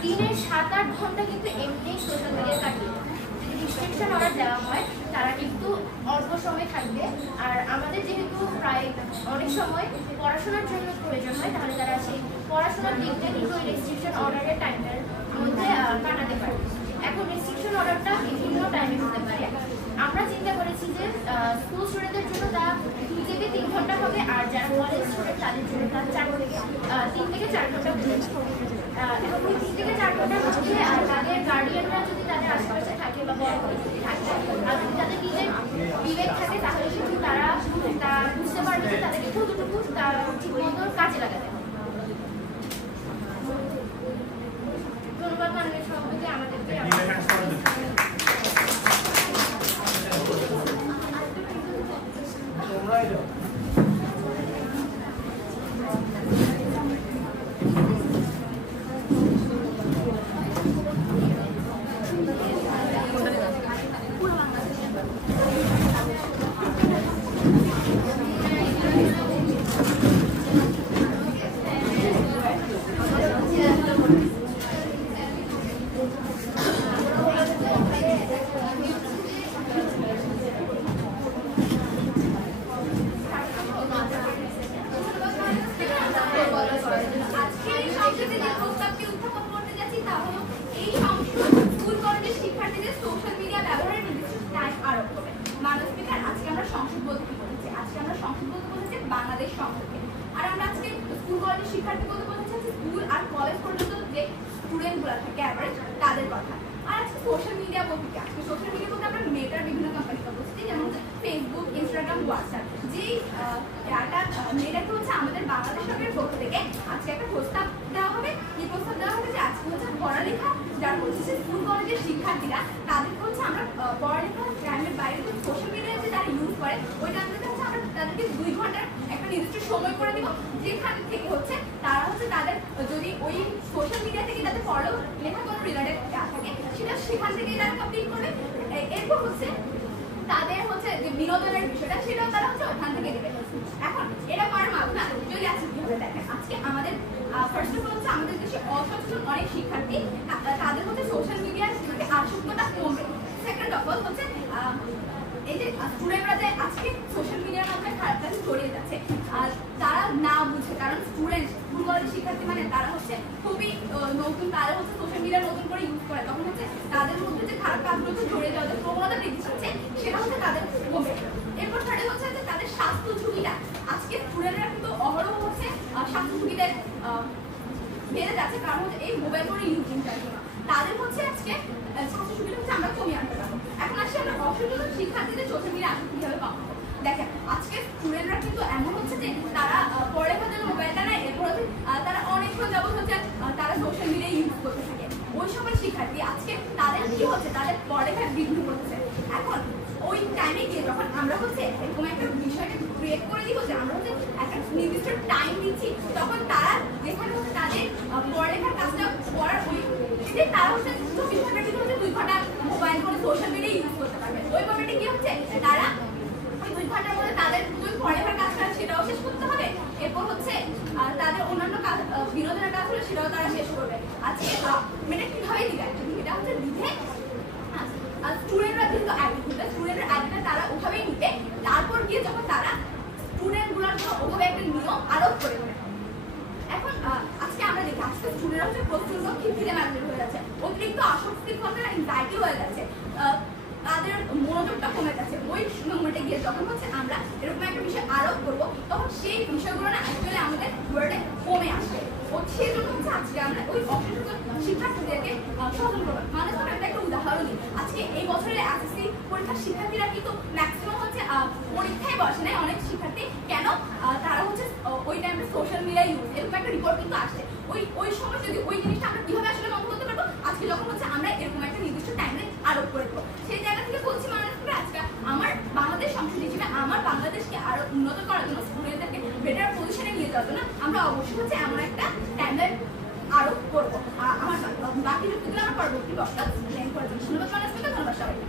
দিনের 7-8 ঘন্টা কিন্তু এমনি সোশ্যাল মিডিয়া কাটিয়ে, যদি রেস্ট্রিকশন অর্ডার দেওয়া হয় তারা কিন্তু অল্প সময় থাকবে। আর আমাদের যেহেতু প্রায় অনেক সময় পড়াশোনার জন্য প্রয়োজন হয়, তাহলে তারা সেই পড়াশোনার দিকটা কিন্তু ওই রেস্ট্রিকশন অর্ডারের টাইমটার মধ্যে কাটাতে পারে। এখন রেস্ট্রিকশন অর্ডারটা বিভিন্ন টাইমে হতে পারে। আমরা চিন্তা করেছি যে স্কুল স্টুডেন্টদের জন্য তা 2 থেকে 3 ঘন্টা হবে, আর যারা কলেজ স্টুডেন্ট তাদের জন্য তা 3 থেকে 4 ঘন্টা হবে। এখন ওই 3 থেকে 4 ঘন্টার মধ্যে তাদের গার্ডিয়ানরা যদি তাদের আশেপাশে থাকে বা বড় যদি থাকে, আর যদি তাদের নিজের বিবেক থাকে, তাহলে কিন্তু তারা তা বুঝতে পারবে যে তাদেরকে কতটুকু তার ঠিক মতো কাজে লাগাতে হবে। ধন্যবাদ মাননীয় সভাপতি আমাদেরকে। তোমরাই যাও। আজকের এই সংসদে যে প্রস্তাবটি উত্থাপন করতে যাচ্ছি তা হলো এই সংসদ স্কুল কলেজের শিক্ষার্থীদের সোশ্যাল মিডিয়া ব্যবহারের নির্দিষ্ট টাইম আরোপ করবে। মাননীয় স্পিকার, আজকে আমরা সংসদ বলতে কি বলেছি? আজকে আমরা সংসদ বলতে বলেছি বাংলাদেশ সংসদকে। আর আমরা আজকে স্কুল কলেজের শিক্ষার্থী বলতে বলেছি স্কুল আর কলেজ পর্যন্ত যে স্টুডেন্টগুলো থাকে অ্যাভারেজ তাদের কথা। আর আজকে সোশ্যাল মিডিয়া বলতে কি? আজকে সোশ্যাল মিডিয়া বলতে আমরা মেটার বিভিন্ন কোম্পানির কথা বলছি, যেমন ফেসবুক, ইনস্টাগ্রাম, হোয়াটসঅ্যাপ। যেই মেটাকে হচ্ছে আমাদের বাংলাদেশ সরকারের পক্ষ থেকে আজকে একটা প্রস্তাব দেওয়া হবে। এই প্রস্তাব দেওয়া হবে যে আজকে হচ্ছে পড়ালেখা যারা করছে স্কুল কলেজের শিক্ষার্থীরা, তাদেরকে হচ্ছে আমরা পড়ালেখা টাইমের বাইরে যে সোশ্যাল মিডিয়া যে তারা ইউজ করে ওই টাইমটাতে হচ্ছে আমরা তাদেরকে 2 ঘন্টার একটা নির্দিষ্ট সময় করে দিব, যেখান থেকে হচ্ছে তারা হচ্ছে তাদের যদি ওই সোশ্যাল মিডিয়া থেকে তাদের পড়ালেখা কোনো রিলেটেড থাকে সেটা সেখান থেকেই তারা কমপ্লিট করবে। এরপর হচ্ছে তাদের হচ্ছে যে বিনোদনের বিষয়টা সেটাও তারা হচ্ছে ওখান থেকে দেবে। এখন এটা করার মাধ্যমে যদি আজকে কিভাবে দেখেন, আজকে আমাদের ফার্স্ট অফ অল হচ্ছে আমাদের দেশে অসচেতন অনেক শিক্ষার্থী, তাদের হচ্ছে সোশ্যাল মিডিয়ার আসক্তটা কমবে। সেকেন্ড অফ অল হচ্ছে এই যে স্টুডেন্টরা যে আজকে সোশ্যাল মিডিয়ার মাধ্যমে খারাপ কাজে জড়িয়ে যাচ্ছে, তারা না বুঝে, কারণ স্টুডেন্ট স্কুল কলেজের শিক্ষার্থী মানে তারা হচ্ছে খুবই নতুন, তারা হচ্ছে সোশ্যাল মিডিয়া নতুন করে ইউজ করে, তখন হচ্ছে তাদের মধ্যে যে খারাপ কাজগুলোতে জড়িয়ে যাওয়ার যে প্রবণতা বৃদ্ধি পাচ্ছে সেটা হচ্ছে তাদের কমবে। এরপর থার্ডে হচ্ছে যে তাদের স্বাস্থ্য ঝুঁকিটা, আজকে স্টুডেন্টরা কিন্তু অহরহ বেড়ে যাচ্ছে, কারণ হচ্ছে এই মোবাইল ফোনের ইউজিংটার জন্য। তাদের হচ্ছে আজকে ছাত্র সুবিধা হচ্ছে আমরা কমিয়ে আনতে পারবো। এখন আসলে আমরা অসচেতন শিক্ষার্থীদের সোশ্যাল মিডিয়া আসলে কিভাবে পাবো। দেখেন আজকে স্টুডেন্টরা কিন্তু এমন হচ্ছে যে তারা পড়ালেখার জন্য মোবাইলটা নেয়, এরপর হচ্ছে তারা অনেকক্ষণ যাবত হচ্ছে তারা সোশ্যাল মিডিয়া ইউজ করতে থাকে। ওই সকল শিক্ষার্থী আজকে তাদের কি হচ্ছে, তাদের পড়ালেখার বিঘ্ন করতেছে। এখন ওই টাইমে গিয়ে যখন আমরা হচ্ছে এরকম একটা বিষয়কে ক্রিয়েট করে দিব যে আমরা হচ্ছে একটা নির্দিষ্ট টাইম দিচ্ছি, তখন তারা যেখানে হচ্ছে তাদের পড়ালেখার কাজটা করার ওই যে তারা হচ্ছে 24 ঘন্টার ভিতরে হচ্ছে 2 ঘন্টা মোবাইল ফোনে সোশ্যাল মিডিয়া ইউজ করতে পারবে। ওই মোমেন্টে কি হচ্ছে, তারা ওই 2 ঘন্টার মধ্যে তাদের ওই পড়ালেখার কাজটা সেটাও শেষ করতে হবে, এরপর হচ্ছে তাদের অন্যান্য কাজ বিনোদনের কাজ হলে সেটাও তারা শেষ করবে। আজকে মানে কিভাবে দিবে, এটা হচ্ছে দিতে স্টুডেন্টরা কিন্তু অ্যাক্টিভ হবে, স্টুডেন্টের অ্যাক্টিভটা তারা ওভাবেই নিতে, তারপর গিয়ে যখন তারা স্টুডেন্টগুলোর জন্য ওভাবে একটা নিয়ম আরোপ করে দেবে। এখন আজকে আমরা দেখি আজকে স্টুডেন্টরা হচ্ছে প্রচন্ড খিটখিটে ম্যানেজ হয়ে যাচ্ছে, অতিরিক্ত আসক্তিকতা অ্যাংজাইটি হয়ে যাচ্ছে, তাদের মনোযোগটা কমে যাচ্ছে। ওই মোমেন্টে গিয়ে যখন হচ্ছে আমরা এরকম একটা বিষয় আরোপ করবো, তখন সেই বিষয়গুলো না অ্যাকচুয়ালি আমাদের ওয়ার্ডে কমে আসবে। ও সেই জন্য হচ্ছে আজকে আমরা ওই অসচেতন শিক্ষার্থীদেরকে সচেতন করবো। মানে ধরো একটা উদাহরণ দিই, আজকে এই বছরের এসএসসি পরীক্ষার শিক্ষার্থীরা কিন্তু ম্যাক্সিমাম হচ্ছে পরীক্ষায় বসে নাই অনেক শিক্ষার্থী, কেন তারা হচ্ছে ওই টাইমে সোশ্যাল মিডিয়া ইউজ, এরকম একটা রিপোর্ট কিন্তু আসছে। ওই সময় যদি ওই জিনিসটা আমরা কিভাবে আসলে বন্ধ করতে পারবো, আজকে যখন হচ্ছে আমরা এরকম একটা নির্দিষ্ট টাইমে আরোপ করে দেবো। সেই জায়গা থেকে বলছি মানুষ করে আজকে আমার বাংলাদেশ সংসদ হিসেবে আমার বাংলাদেশকে আরো উন্নত করার জন্য, স্টুডেন্টদেরকে বেটার পজিশনে নিয়ে যাওয়ার জন্য আমরা অবশ্যই হচ্ছে এমন একটা টাইমলাইন আরোপ করবো। আমার বাকি যুক্তিগুলো আমার পরবর্তী বক্তা প্ল্যান করে দিচ্ছি। ধন্যবাদ মানুষকে, ধন্যবাদ সবাইকে।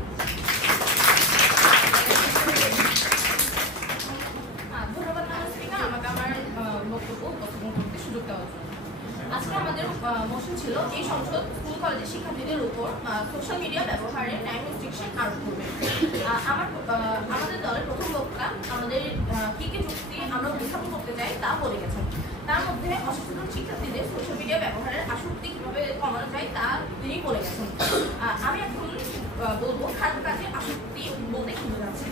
ধন্যবাদ স্পিকার আমাকে আমার বক্তব্য উপস্থাপন করতে সুযোগ দেওয়ার জন্য। আজকে আমাদের মোশন ছিল এই সংসদ স্কুল কলেজের শিক্ষার্থীদের উপর সোশ্যাল মিডিয়া ব্যবহারের টাইম রেস্ট্রিকশন আরোপ করবে। আমাদের দলের প্রথম বক্তা আমাদের কি কি যুক্তি আমরা উপস্থাপন করতে চাই তা বলে গেছেন। তার মধ্যে অসচেতন শিক্ষার্থীদের সোশ্যাল মিডিয়া ব্যবহারের আসক্তি কিভাবে কমানো যায় তা তিনি বলে গেছেন। আমি এখন বলবো খারাপ কাজে আসক্তি বলতে কি বোঝাচ্ছে।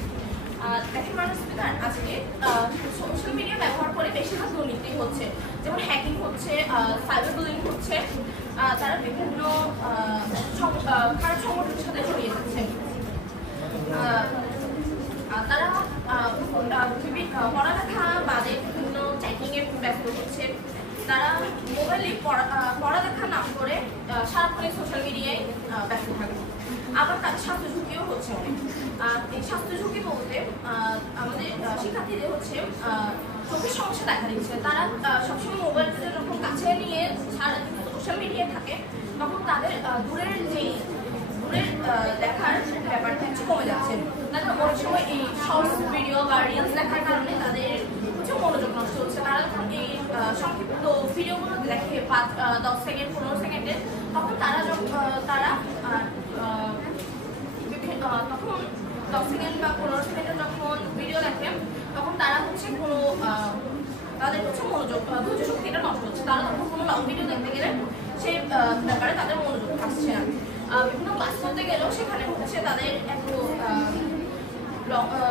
দেখেন মানুষ স্পিকার আজকে সোশ্যাল মিডিয়া ব্যবহার করে বেশিরভাগ দুর্নীতি হচ্ছে, যেমন হ্যাকিং হচ্ছে, সাইবার বুলিং হচ্ছে, তারা বিভিন্ন খারাপ সংগঠনের সাথে জড়িয়ে যাচ্ছে। তারা পড়ালেখা বাদে বিভিন্ন চ্যাটিংয়ে ব্যস্ত হচ্ছে। তারা মোবাইলে পড়ালেখা না করে সারাক্ষণ সোশ্যাল মিডিয়ায় ব্যস্ত থাকে। আবার তাদের স্বাস্থ্য ঝুঁকিও হচ্ছে অনেক। এই স্বাস্থ্য ঝুঁকি বলতে আমাদের শিক্ষার্থীদের হচ্ছে চোখের সমস্যা দেখা দিচ্ছে। তারা সবসময় মোবাইলটা যখন কাছে নিয়ে সারাদিন সোশ্যাল মিডিয়ায় থাকে, তখন তাদের দূরের দেখার ব্যাপারটা হচ্ছে কমে যাচ্ছে। তাদের অনেক সময় এই শর্টস ভিডিও বা রিলস দেখার কারণে তাদের হচ্ছে মনোযোগ নষ্ট হচ্ছে। তারা যখন এই সংক্ষিপ্ত ভিডিওগুলো দেখে 5-10 সেকেন্ড 15 সেকেন্ডের, তখন তখন 10 সেকেন্ড বা 15 সেকেন্ডের যখন ভিডিও দেখে, তখন তারা হচ্ছে তাদের হচ্ছে মনোযোগ ধৈর্য শক্তিটা নষ্ট হচ্ছে। তারা তখন কোনো লং ভিডিও দেখতে গেলে সেই ব্যাপারে তাদের মনোযোগ আসছে না। বিভিন্ন ক্লাস করতে গেলেও সেখানে হচ্ছে তাদের এত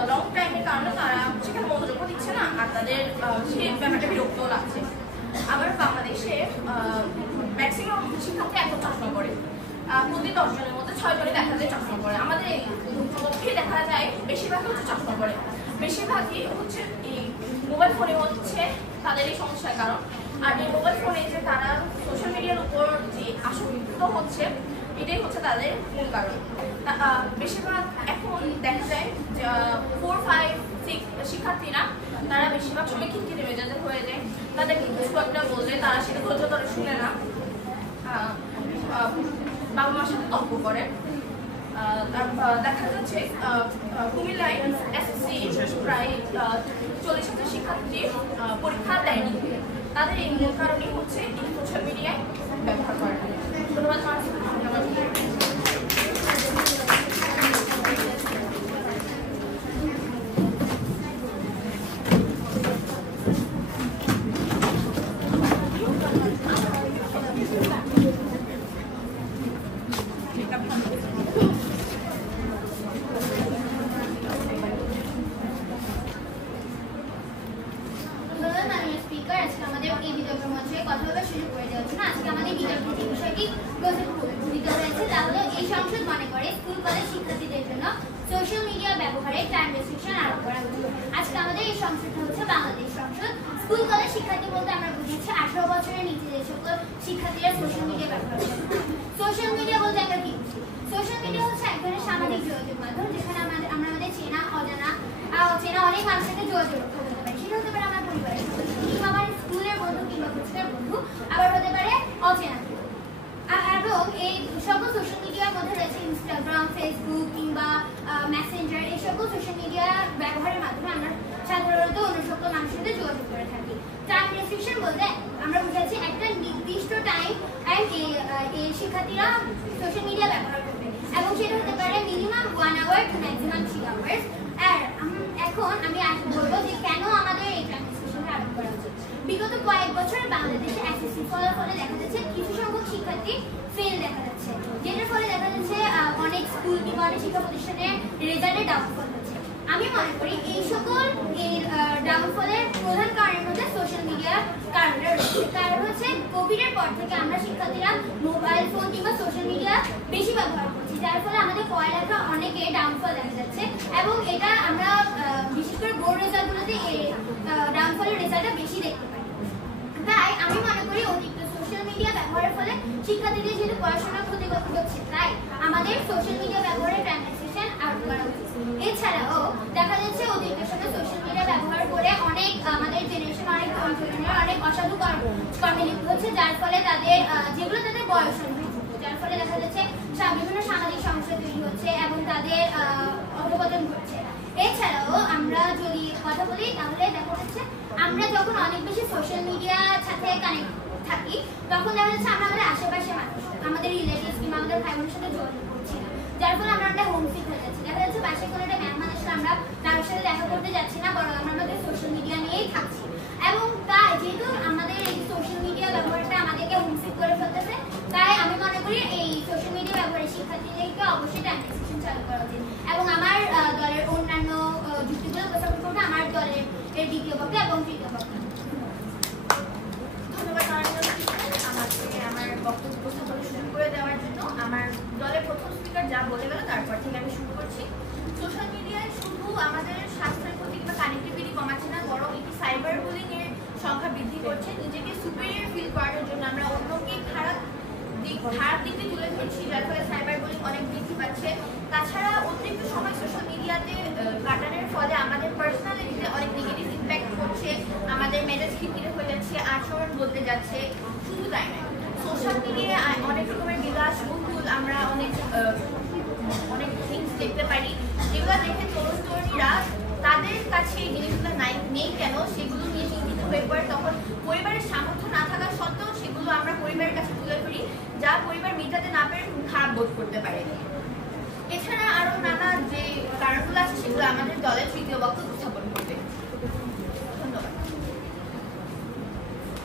লং টাইমের কারণে তারা সেখানে মনোযোগ দিচ্ছে না, আর তাদের সেই ব্যাপারটা বিরক্তও লাগছে। আবার বাংলাদেশে ম্যাক্সিমাম শিক্ষার্থী এখন চশমা করে, প্রতি 10 জনের মধ্যে 6 জনে দেখা যায় চশমা করে। আমাদের পক্ষে দেখা যায় বেশিরভাগই হচ্ছে চশমা করে, বেশিরভাগই হচ্ছে এই মোবাইল ফোনে হচ্ছে তাদের এই সমস্যার কারণ। আর এই মোবাইল ফোনে যে তারা সোশ্যাল মিডিয়ার উপর যে আসক্ত হচ্ছে, এটাই হচ্ছে তাদের মূল কারণ। বেশিরভাগ এখন দেখা যায় 4, 5, 6 শিক্ষার্থীরা তারা বেশিরভাগ সময় খিটখিটে মেজাজে হয়ে যায়। তাদেরকে কিছু একটা বললে তারা সেটা ধৈর্য ধরে শুনে না, বাবা মার সাথে তর্ক করে। দেখা যাচ্ছে কুমিল্লায় এসএসসি প্রায় 40,000 শিক্ষার্থী পরীক্ষা দেয়নি। তাদের এই মূল কারণই হচ্ছে এই সোশ্যাল মিডিয়ায় ব্যবহার করা। ধন্যবাদ। স্পিকার আজকে আমাদের এই বিতর্ক মঞ্চে কথা বলার সুযোগ করে দেওয়ার জন্য। আজকে আমাদের বিতর্কের যে বিষয়টি দিতে হয়েছে তা হলো এই সংসদ মনে করে স্কুল কলেজ শিক্ষার্থীদের জন্য সোশ্যাল মিডিয়া ব্যবহারে টাইম রেস্ট্রিকশন আরোপ করা উচিত। আজকে আমাদের এই সংসদটা হচ্ছে বাংলাদেশ সংসদ। স্কুল কলেজ শিক্ষার্থী বলতে আমরা বুঝাচ্ছি 18 বছরের নিচে যে সকল শিক্ষার্থীরা সোশ্যাল মিডিয়া ব্যবহার করে। সোশ্যাল মিডিয়া বলতে আমরা কি বুঝি? সোশ্যাল মিডিয়া হচ্ছে এক ধরনের সামাজিক যোগাযোগ মাধ্যম যেখানে আমরা আমাদের চেনা অজানা অনেক মানুষের সাথে যোগাযোগ করতে পারি। সেটা হতে পারে আমার পরিবারের সদস্য কিংবা আমার স্কুলের বন্ধু কিংবা কোচিংয়ের বন্ধু, আবার হতে পারে অচেনা কেউ। এবং এই সকল সোশ্যাল মিডিয়ার মধ্যে রয়েছে ইনস্টাগ্রাম, ফেসবুক কিংবা মেসেঞ্জার। এই সকল সোশ্যাল মিডিয়া ব্যবহারের মাধ্যমে আমরা সাধারণত অন্য সকল মানুষের সাথে যোগাযোগ করে থাকি। টাইম রেস্ট্রিকশন বলতে আমরা বুঝাচ্ছি একটা নির্দিষ্ট টাইম এই শিক্ষার্থীরা সোশ্যাল মিডিয়া ব্যবহার করবে এবং সেটা হতে পারে minimum 1 hour to maximum 3 hours. আর এখন আমি বলবো যে কেন আমাদের এই টাইম রেস্ট্রিকশনটা আরোপ করা উচিত। বিগত কয়েক বছর বাংলাদেশে এসএসসি ফলাফলে দেখা যাচ্ছে কিছু সংখ্যক শিক্ষার্থী ফেল দেখা যাচ্ছে, যেটার ফলে দেখা যাচ্ছে অনেক স্কুল কিংবা অনেক শিক্ষা প্রতিষ্ঠানের রেজাল্টে ডাউনফল হচ্ছে। আমি মনে করি এই সকল ডাউনফলের প্রধান কারণের মধ্যে সোশ্যাল মিডিয়ার কারণটা রয়েছে। কারণ হচ্ছে কোভিডের পর থেকে আমরা শিক্ষার্থীরা মোবাইল ফোন কিংবা সোশ্যাল মিডিয়া বেশি ব্যবহার করছি, যার ফলে আমাদের পড়ালেখা অনেকে ডাউনফল দেখা যাচ্ছে এবং এটা আমরা বিশেষ করে বোর্ড রেজাল্টগুলোতে এই ডাউনফলের রেজাল্টটা বেশি দেখতে পাই। তাই আমি মনে করি অতিরিক্ত সোশ্যাল মিডিয়া ব্যবহারের ফলে শিক্ষার্থীদের যেহেতু পড়াশোনার ক্ষতিগ্রস্ত হচ্ছে, তাই আমাদের সোশ্যাল মিডিয়া ব্যবহারের টাইম রেস্ট্রিকশন আরোপ করা উচিত। এছাড়াও দেখা যাচ্ছে অতিরিক্ত সময় সোশ্যাল মিডিয়া ব্যবহার করে অনেক আমাদের জেনারেশন অনেক অসাধু কর্মে লিপ্ত হচ্ছে, যার ফলে তাদের যেগুলো তাদের বয়স যার ফলে দেখা যাচ্ছে বিভিন্ন সামাজিক সমস্যা তৈরি হচ্ছে এবং তাদের অধঃপতন ঘটছে। এছাড়াও আমরা যদি কথা বলি তাহলে দেখা যাচ্ছে আমরা যখন অনেক বেশি সোশ্যাল মিডিয়ার সাথে কানেক্ট থাকি তখন দেখা যাচ্ছে আমরা আমাদের আশেপাশে মানুষ, আমাদের রিলেটিভস কিংবা আমাদের ভাই বোনের সাথে যোগাযোগ করছি না, যার ফলে আমরা একটা হোমসিক হয়ে যাচ্ছি। দেখা যাচ্ছে পাশে কোনো একটা মেহমান আসলে আমরা তার সাথে দেখা করতে যাচ্ছি না, বরং আমরা আমাদের সোশ্যাল মিডিয়া নিয়েই থাকছি। এবং তাই যেহেতু আমাদের এই সোশ্যাল মিডিয়া ব্যবহারটা আমাদেরকে হোমসিক করে ফেলতেছে, তাই আমি মনে করি এই সোশ্যাল মিডিয়া ব্যবহারে শিক্ষার্থীদেরকে অবশ্যই টাইম রেস্ট্রিকশন চালু করা উচিত। এবং আমার দলের অন্যান্য যুক্তিগুলো উপস্থাপন করবে আমার দলের দ্বিতীয় বক্তা এবং তৃতীয় বক্তা। ধন্যবাদ আমাকে আমার বক্তব্য উপস্থাপন শুরু করে দেওয়ার জন্য। আমার দলের প্রথম স্পিকার যা বলে গেল তারপর থেকে আমি শুরু করছি। সোশ্যাল মিডিয়ায় শুধু আমাদের স্বাস্থ্যের ক্ষতি কিংবা কানেক্টিভিটি কমাচ্ছে না, বরং এটি সাইবার বুলিং এর সংখ্যা বৃদ্ধি করছে। নিজেকে সুপিরিয়র ফিল করার জন্য আমরা অন্যকে খারাপ দিকে তুলে ধরছি, যার ফলে সাইবার বুলিং অনেক বৃদ্ধি পাচ্ছে। তাছাড়া অতিরিক্ত সময় সোশ্যাল মিডিয়াতে কাটানোর ফলে আমাদের পার্সোনালিটিতে অনেক নেগেটিভ ইম্প্যাক্ট করছে, আমাদের মেজাজ খিটখিটে হয়ে যাচ্ছে, আচরণ বদলে যাচ্ছে। শুধু তাই নয়, সোশ্যাল মিডিয়ায় অনেক রকমের বিলাসবহুল আমরা অনেক থিংস দেখতে পারি, যেগুলো দেখে তরুণ তরুণীরা তাদের কাছে এই জিনিসগুলো নেই কেন সেগুলো নিয়ে চিন্তিত হয়ে পড়ে। তখন পরিবারের সামর্থ্য না থাকা সত্ত্বেও সেগুলো আমরা পরিবারের কাছে তুলে ধরি, যা পরিবার মেটাতে না পেরে খারাপ বোধ করতে পারে। এছাড়া আরো নানা যে কারণগুলো আছে সেগুলো আমাদের দলের তৃতীয় বক্তা উপস্থাপন করবে। ধন্যবাদ।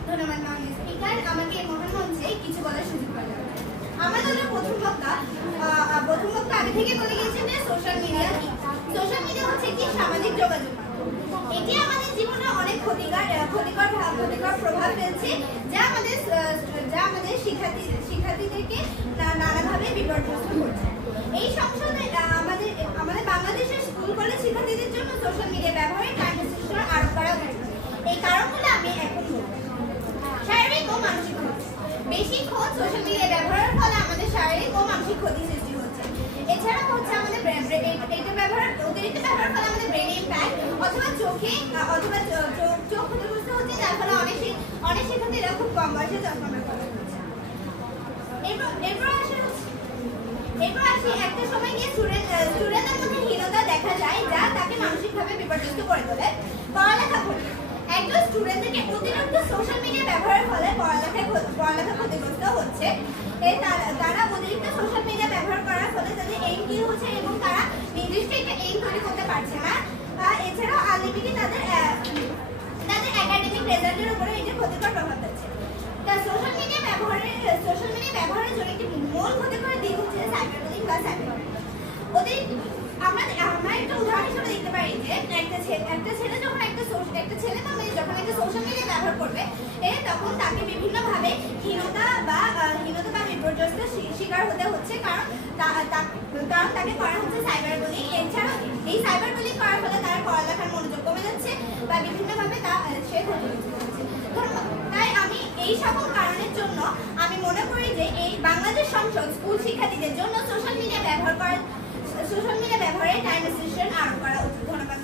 ধন্যবাদ মাননীয় স্পিকার, আমাকে এই মহান মঞ্চে কিছু বলার সুযোগ করে দেওয়ার জন্য। আমার দলের প্রথম বক্তা আগে থেকে বলে গিয়েছেন যে সোশ্যাল মিডিয়া কি। সোশ্যাল মিডিয়া হচ্ছে একটি সামাজিক যোগাযোগ মাধ্যম। এটি আমাদের জীবনে অনেক ক্ষতিকর প্রভাব ফেলছে, যা আমাদের শিক্ষার্থীদেরকে নানাভাবে বিপর্যস্ত করছে। এই সংসদে আমাদের বাংলাদেশের স্কুল কলেজ শিক্ষার্থীদের জন্য সোশ্যাল মিডিয়া ব্যবহারে টাইম রেস্ট্রিকশন আরোপ করা হয়েছে। এই কারণগুলো আমি এখন বলবো। শারীরিক ও মানসিক ক্ষতি। বেশিক্ষণ সোশ্যাল মিডিয়া ব্যবহারের ফলে আমাদের শারীরিক ও মানসিক ক্ষতি সৃষ্টি হচ্ছে। এছাড়াও হচ্ছে আমাদের অতিরিক্ত ব্যবহারের ফলে আমাদের ব্রেনে ইম্প্যাক্ট অথবা চোখ ক্ষতিগ্রস্ত হচ্ছে, যার ফলে অনেক শিক্ষার্থীরা খুব কম বয়সে চশমা ব্যবহার করছে। এরপর আসি একটা সময় গিয়ে স্টুডেন্টদের মধ্যে হীনতা দেখা যায়, যা তাকে মানসিকভাবে বিপর্যস্ত করে তোলে। পড়ালেখা ক্ষতি। একজন স্টুডেন্টকে অতিরিক্ত সোশ্যাল মিডিয়া ব্যবহারের ফলে পড়ালেখা ক্ষতিগ্রস্ত হচ্ছে। তারা অতিরিক্ত সোশ্যাল মিডিয়া ব্যবহার করার ফলে তাদের এইম কি হচ্ছে এবং তারা নির্দিষ্ট একটা এইম তৈরি করতে পারছে না। এছাড়াও আলটিমেটলি তাদের একাডেমিক রেজাল্টের উপরে এটা ক্ষতিকর প্রভাব ফেলছে। সোশ্যাল মিডিয়া ব্যবহারের জন্য একটি মূল ক্ষতিকর দিক হচ্ছে সাইবার বুলিং বা সাইবার। আমরা একটা উদাহরণ হিসেবে দেখতে পারি যে একটা ছেলে যখন একটা ছেলে বা মেয়ে যখন একটা সোশ্যাল মিডিয়া ব্যবহার করবে, তখন তাকে বিভিন্নভাবে হীনতা বা বিপর্যস্তের শিকার হতে হচ্ছে, কারণ তাকে করা হচ্ছে সাইবার বুলিং। এছাড়াও এই সাইবার বুলিং করার ফলে তার পড়ালেখার মনোযোগ কমে যাচ্ছে বা বিভিন্নভাবে সে ক্ষতিগ্রস্ত হচ্ছে। তাই আমি এই সকল কারণের জন্য আমি মনে করি যে এই বাংলাদেশ সংসদ স্কুল শিক্ষার্থীদের জন্য সোশ্যাল মিডিয়া ব্যবহারে টাইম রেস্ট্রিকশন আরোপ করা উচিত। ধন্যবাদ।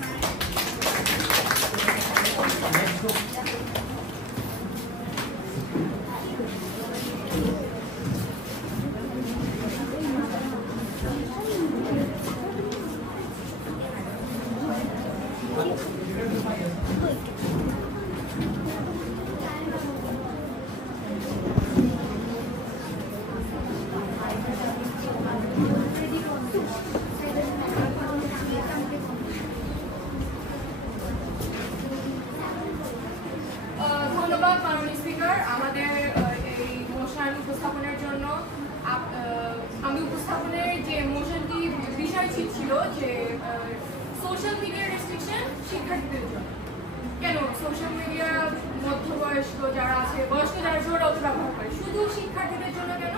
ধন্যবাদ মাননীয় স্পিকার আমাদের এই মোশন উপস্থাপনের জন্য। আমি উপস্থাপনের যে মোশনটি বিষয় ছিল যে সোশ্যাল মিডিয়া রেস্ট্রিকশন শিক্ষার্থীদের জন্য। কেন সোশ্যাল মিডিয়া মধ্যবয়স্ক যারা আছে, বয়স্ক যারা জোর অত ব্যবহার করে, শুধু শিক্ষার্থীদের জন্য কেন?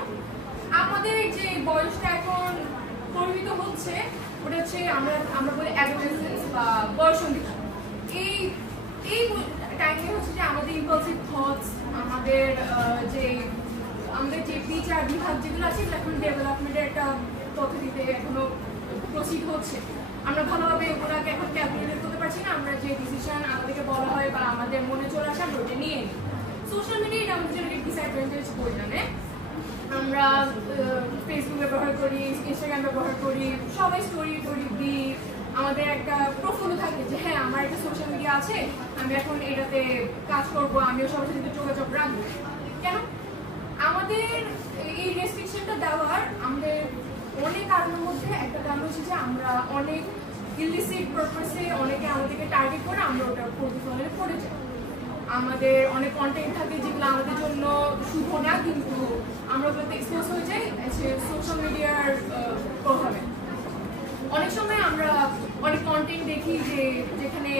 আমাদের যে বয়সটা এখন পরিমিত হচ্ছে ওটা হচ্ছে আমরা বলি অ্যাডোলেসেন্স বা বয়সন্ধিতা। এই টাইমে হচ্ছে যে আমাদের ইম্পালসিভ থটস, আমাদের যে বিচার বিভাগ যেগুলো আছে এগুলো এখন ডেভেলপমেন্টের একটা পদ্ধতিতে এখনো প্রসিড হচ্ছে। আমরা ভালোভাবে ওগুলোকে এখন ক্যালকুলেট করতে পারছি না। আমরা যে ডিসিশন আমাদেরকে বলা হয় বা আমাদের মনে চলে আসে আমরা ওটা নিয়ে নিই। সোশ্যাল মিডিয়া এটা আমাদের জন্য ডিসঅ্যাডভান্টেজ বই জানে। আমরা ফেসবুক ব্যবহার করি, ইনস্টাগ্রাম ব্যবহার করি, সবাই স্টোরি দিই। আমাদের একটা প্রফুল্ল থাকে যে হ্যাঁ আমার একটা সোশ্যাল মিডিয়া আছে, আমি এখন এটাতে কাজ করবো, আমিও সবার সাথে যোগাযোগ রাখবো। কেন আমাদের এই রেস্ট্রিকশনটা দেওয়ার আমাদের অনেক কারণের মধ্যে একটা কারণ হচ্ছে যে আমরা অনেক ইলিসিট পারপাসে অনেকে আমাদেরকে টার্গেট করে আমরা ওটা প্রতিফলনে পড়ে যাই। আমাদের অনেক কন্টেন্ট থাকে যেগুলো আমাদের জন্য শুভ না, কিন্তু আমরা ওগুলোতে এক্সপোজ হয়ে যাই সোশ্যাল মিডিয়ার প্রভাবে। অনেক সময় আমরা অনেক কন্টেন্ট দেখি যেখানে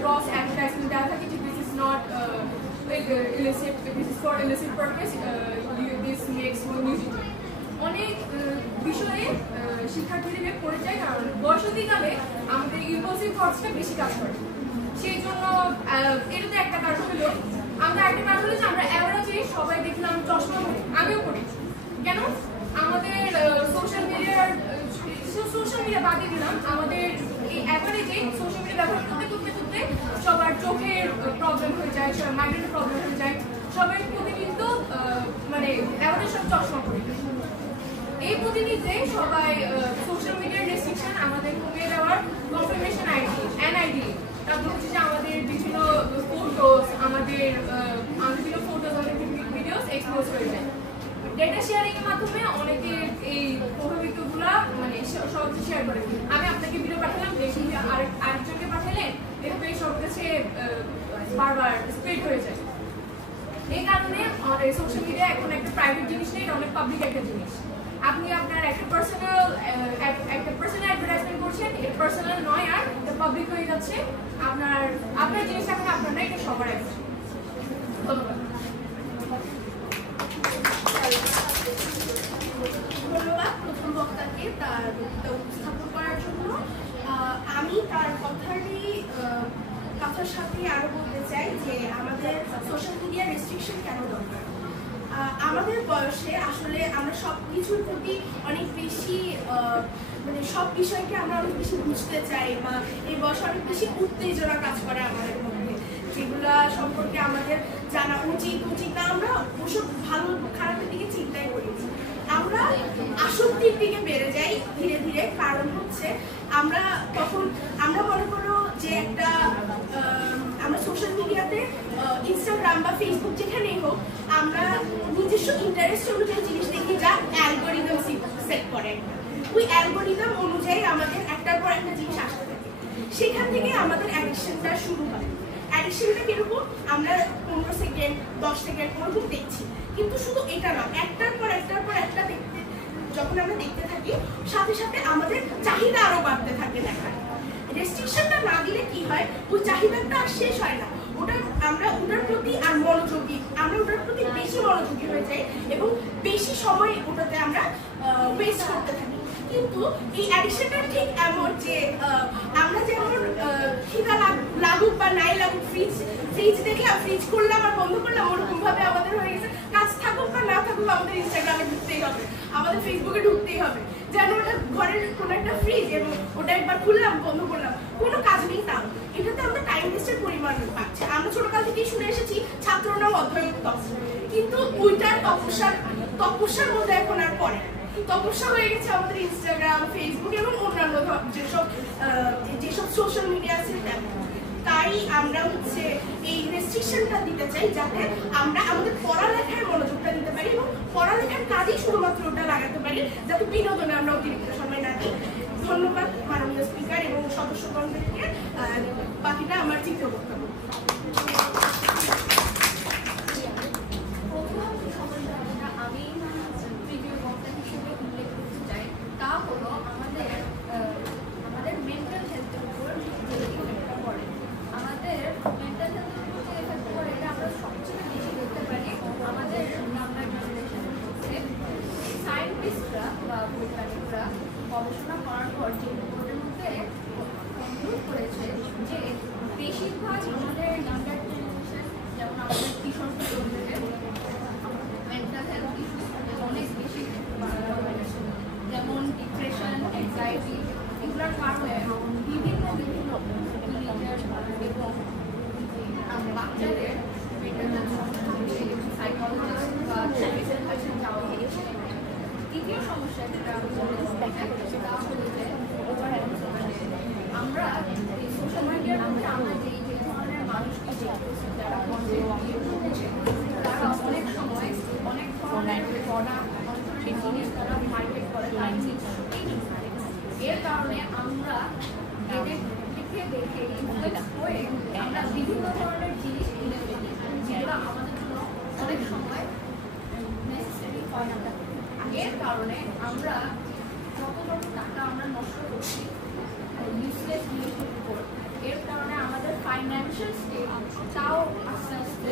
ক্রস অ্যাডভার্টাইজমেন্ট দেওয়া থাকে যে this is not illicit, this is for illicit purpose, this makes you nudity. অনেক বিষয়ে শিক্ষার্থীদের পড়ে যায়, কারণ বয়সন্ধিকালে আমাদের ইম্পালসিভ থটসটা বেশি কাজ করে। সেই জন্য এটাতে একটা কারণ হলো যে আমরা অ্যাভারেজে সবাই দেখলাম চশমা পরে, আমিও পড়ি। কেন? আমাদের সোশ্যাল মিডিয়া বাদে দিলাম, আমাদের এই অ্যাভারেজে সোশ্যাল মিডিয়া ব্যবহার করতে সবার চোখের প্রবলেম হয়ে যায়, সবার মাইগ্রেনের প্রবলেম হয়ে যায়, সবাই প্রতিনিয়ত মানে অ্যাভারেজ সব চশমা পড়ে। এই প্রতিনিধিতে সবাই সোশ্যাল মিডিয়ার রেস্ট্রিকশন আমাদের কমিয়ে দেওয়ার কনফার্মেশন আইডি, এনআইডি, তারপর হচ্ছে যে আমাদের বিভিন্ন ফটোস, আমাদের ভিডিওস এক্সপোজ হয়ে যায়। ডেটা শেয়ারিং এর মাধ্যমে অনেকে এই প্রভাবিতগুলা মানে সহজে শেয়ার করে। আমি আপনাকে ভিডিও পাঠালাম, দেখি আরেকজনকে পাঠালেন, এভাবে সব কাছে বারবার স্প্রেড হয়ে যায়। এই কারণে সোশ্যাল মিডিয়া এখন একটা প্রাইভেট জিনিস নেই, এটা অনেক পাবলিক একটা জিনিস। আপনি আপনার একটা পার্সোনাল অ্যাডভার্টাইজমেন্ট করছেন, এটা পার্সোনাল নয়, আর এটা পাবলিক হয়ে যাচ্ছে। আপনার জিনিসটা এখন আপনার না, এটা সবার একটা। ধন্যবাদ। ধন্যবাদ প্রথম বক্তাকে তার বক্তব্য উপস্থাপন করার জন্য। আমি তার কথার সাথে আরো বলতে চাই যে আমাদের সোশ্যাল মিডিয়া রেস্ট্রিকশন কেন দরকার। আমাদের বয়সে আসলে আমরা সবকিছুর প্রতি অনেক বেশি মানে সব বিষয়কে আমরা অনেক বেশি বুঝতে চাই, বা এই বয়সে অনেক বেশি উত্তেজনা কাজ করে আমাদের মধ্যে, যেগুলা সম্পর্কে আমাদের জানা উচিত না। আমরা ওসব ভালো খারাপের দিকে চিন্তাই করি, আমরা আসক্তির দিকে বেড়ে যাই ধীরে ধীরে। কারণ হচ্ছে আমরা মনে করো যে একটা আমরা সোশ্যাল মিডিয়াতে ইনস্টাগ্রাম বা ফেসবুক যেখানেই হোক, আমরা নিজস্ব ইন্টারেস্ট অনুযায়ী জিনিস দেখি যা অ্যালগোরিদম সেট করে। ওই অ্যালগোরিদম অনুযায়ী আমাদের একটার পর একটা জিনিস আসতে থাকে, সেখান থেকে আমাদের অ্যাডিকশনটা শুরু হয়। অ্যাডিকশনটা কিরকম? আমরা 15 সেকেন্ড 10 সেকেন্ড ওরকম দেখছি, কিন্তু শুধু এটা না, একটার পর একটা দেখতে যখন আমরা দেখতে থাকি, সাথে সাথে আমাদের চাহিদা আরো বাড়তে থাকে দেখার। রেস্ট্রিকশনটা না দিলে কি হয়, ওই চাহিদাটা আর শেষ হয় না, ওটার প্রতি আর মনোযোগী, আমরা ওটার প্রতি বেশি মনোযোগী হয়ে যাই এবং বেশি সময় ওটাতে আমরা ওয়েস্ট করতে থাকি। কিন্তু এই অ্যাডিকশনটা ঠিক এমন যে আমরা যেমন খিদা লাগুক বা নাই লাগুক ফ্রিজ দেখলাম, ফ্রিজ করলাম আর বন্ধ করলাম, ওরকম ভাবে আমাদের হয়ে গেছে কাজ থাকুক বা না থাকুক আমাদের ইনস্টাগ্রামে ঢুকতেই হবে, আমাদের ফেসবুকে ঢুকতেই হবে, যেন ওটা ঘরের কোনো একটা ফ্রিজ এবং ওটা একবার খুললাম বন্ধ করলাম, কোনো কাজ নেই তা। এটাতে আমরা টাইম ওয়েস্টের পরিমাণ পাচ্ছি। আমরা ছোটকাল থেকেই শুনে এসেছি ছাত্ররাও অধ্যয়ন তপস্যা, কিন্তু ওইটার তপস্যার মধ্যে এখন আর পড়ে না। তপস্যা হয়ে গেছে আমাদের ইনস্টাগ্রাম, ফেসবুক এবং অন্যান্য যেসব সোশ্যাল মিডিয়া আছে। তাই আমরা এই রেস্ট্রিকশনটা দিতে চাই যাতে আমরা আমাদের পড়ালেখার মনোযোগটা দিতে পারি এবং পড়ালেখার কাজেই শুধুমাত্র ওটা লাগাতে পারি, যাতে বিনোদনে আমরা অতিরিক্ত সময় না দিই। ধন্যবাদ মাননীয় স্পিকার এবং সদস্যগণদেরকে। বাকিটা আমার চিত্র বক্তব্য। আমি ভিডিও বক্তা হিসেবে উল্লেখ করতে চাই তা হলো আমাদের মেন্টাল হেলথের উপর যে ইফেক্টটা পড়ে। আমাদের মেন্টাল হেলথের উপর যে এফেক্ট পড়ে এটা আমরা সবচেয়ে বেশি দেখতে পারি আমাদের নাম্বার জেনারেশনের মধ্যে। সায়েন্টিস্টরা বা বৈজ্ঞানিকরা গবেষণা করার পর যে রিপোর্টের মধ্যে কনক্লুড করেছে যে বেশিরভাগ আমাদের নাম্বার জেনারেশন, যেমন আমাদের কিশোর কিশোরদের মেন্টাল হেলথ ইস্যু অনেক বেশি যেমন ডিপ্রেশন, অ্যাংজাইটি, এগুলোর কারণে বিভিন্ন টিনেজার এবং বাচ্চাদের মেন্টাল হেলথ সমস্যা হচ্ছে সাইকোলজিস্ট বা থেরাপিস্টের কাছে যাওয়া হচ্ছে। দ্বিতীয় সমস্যা যেটা আমি বলতে সেটা হলো যে আমরা এই সোশ্যাল মিডিয়ার মধ্যে আমরা যে ধরনের মানুষকে দেখতেছি যারা তারা অনেক সময় অনেক ধরনের জিনিস তারা মার্কেট করে এর কারণে আমরা এদের দেখে ইনফ্লুয়েন্স হয়ে আমরা বিভিন্ন ধরনের জিনিস কিনে ফেলি যেগুলো আমাদের জন্য অনেক সময় নেসেসারি হয় না। এর কারণে আমরা যত টাকা আমরা নষ্ট করছি ইউজলেস জিনিসের উপর, এর কারণে আমাদের ফাইন্যান্সিয়াল স্টেট তাও আস্তে আস্তে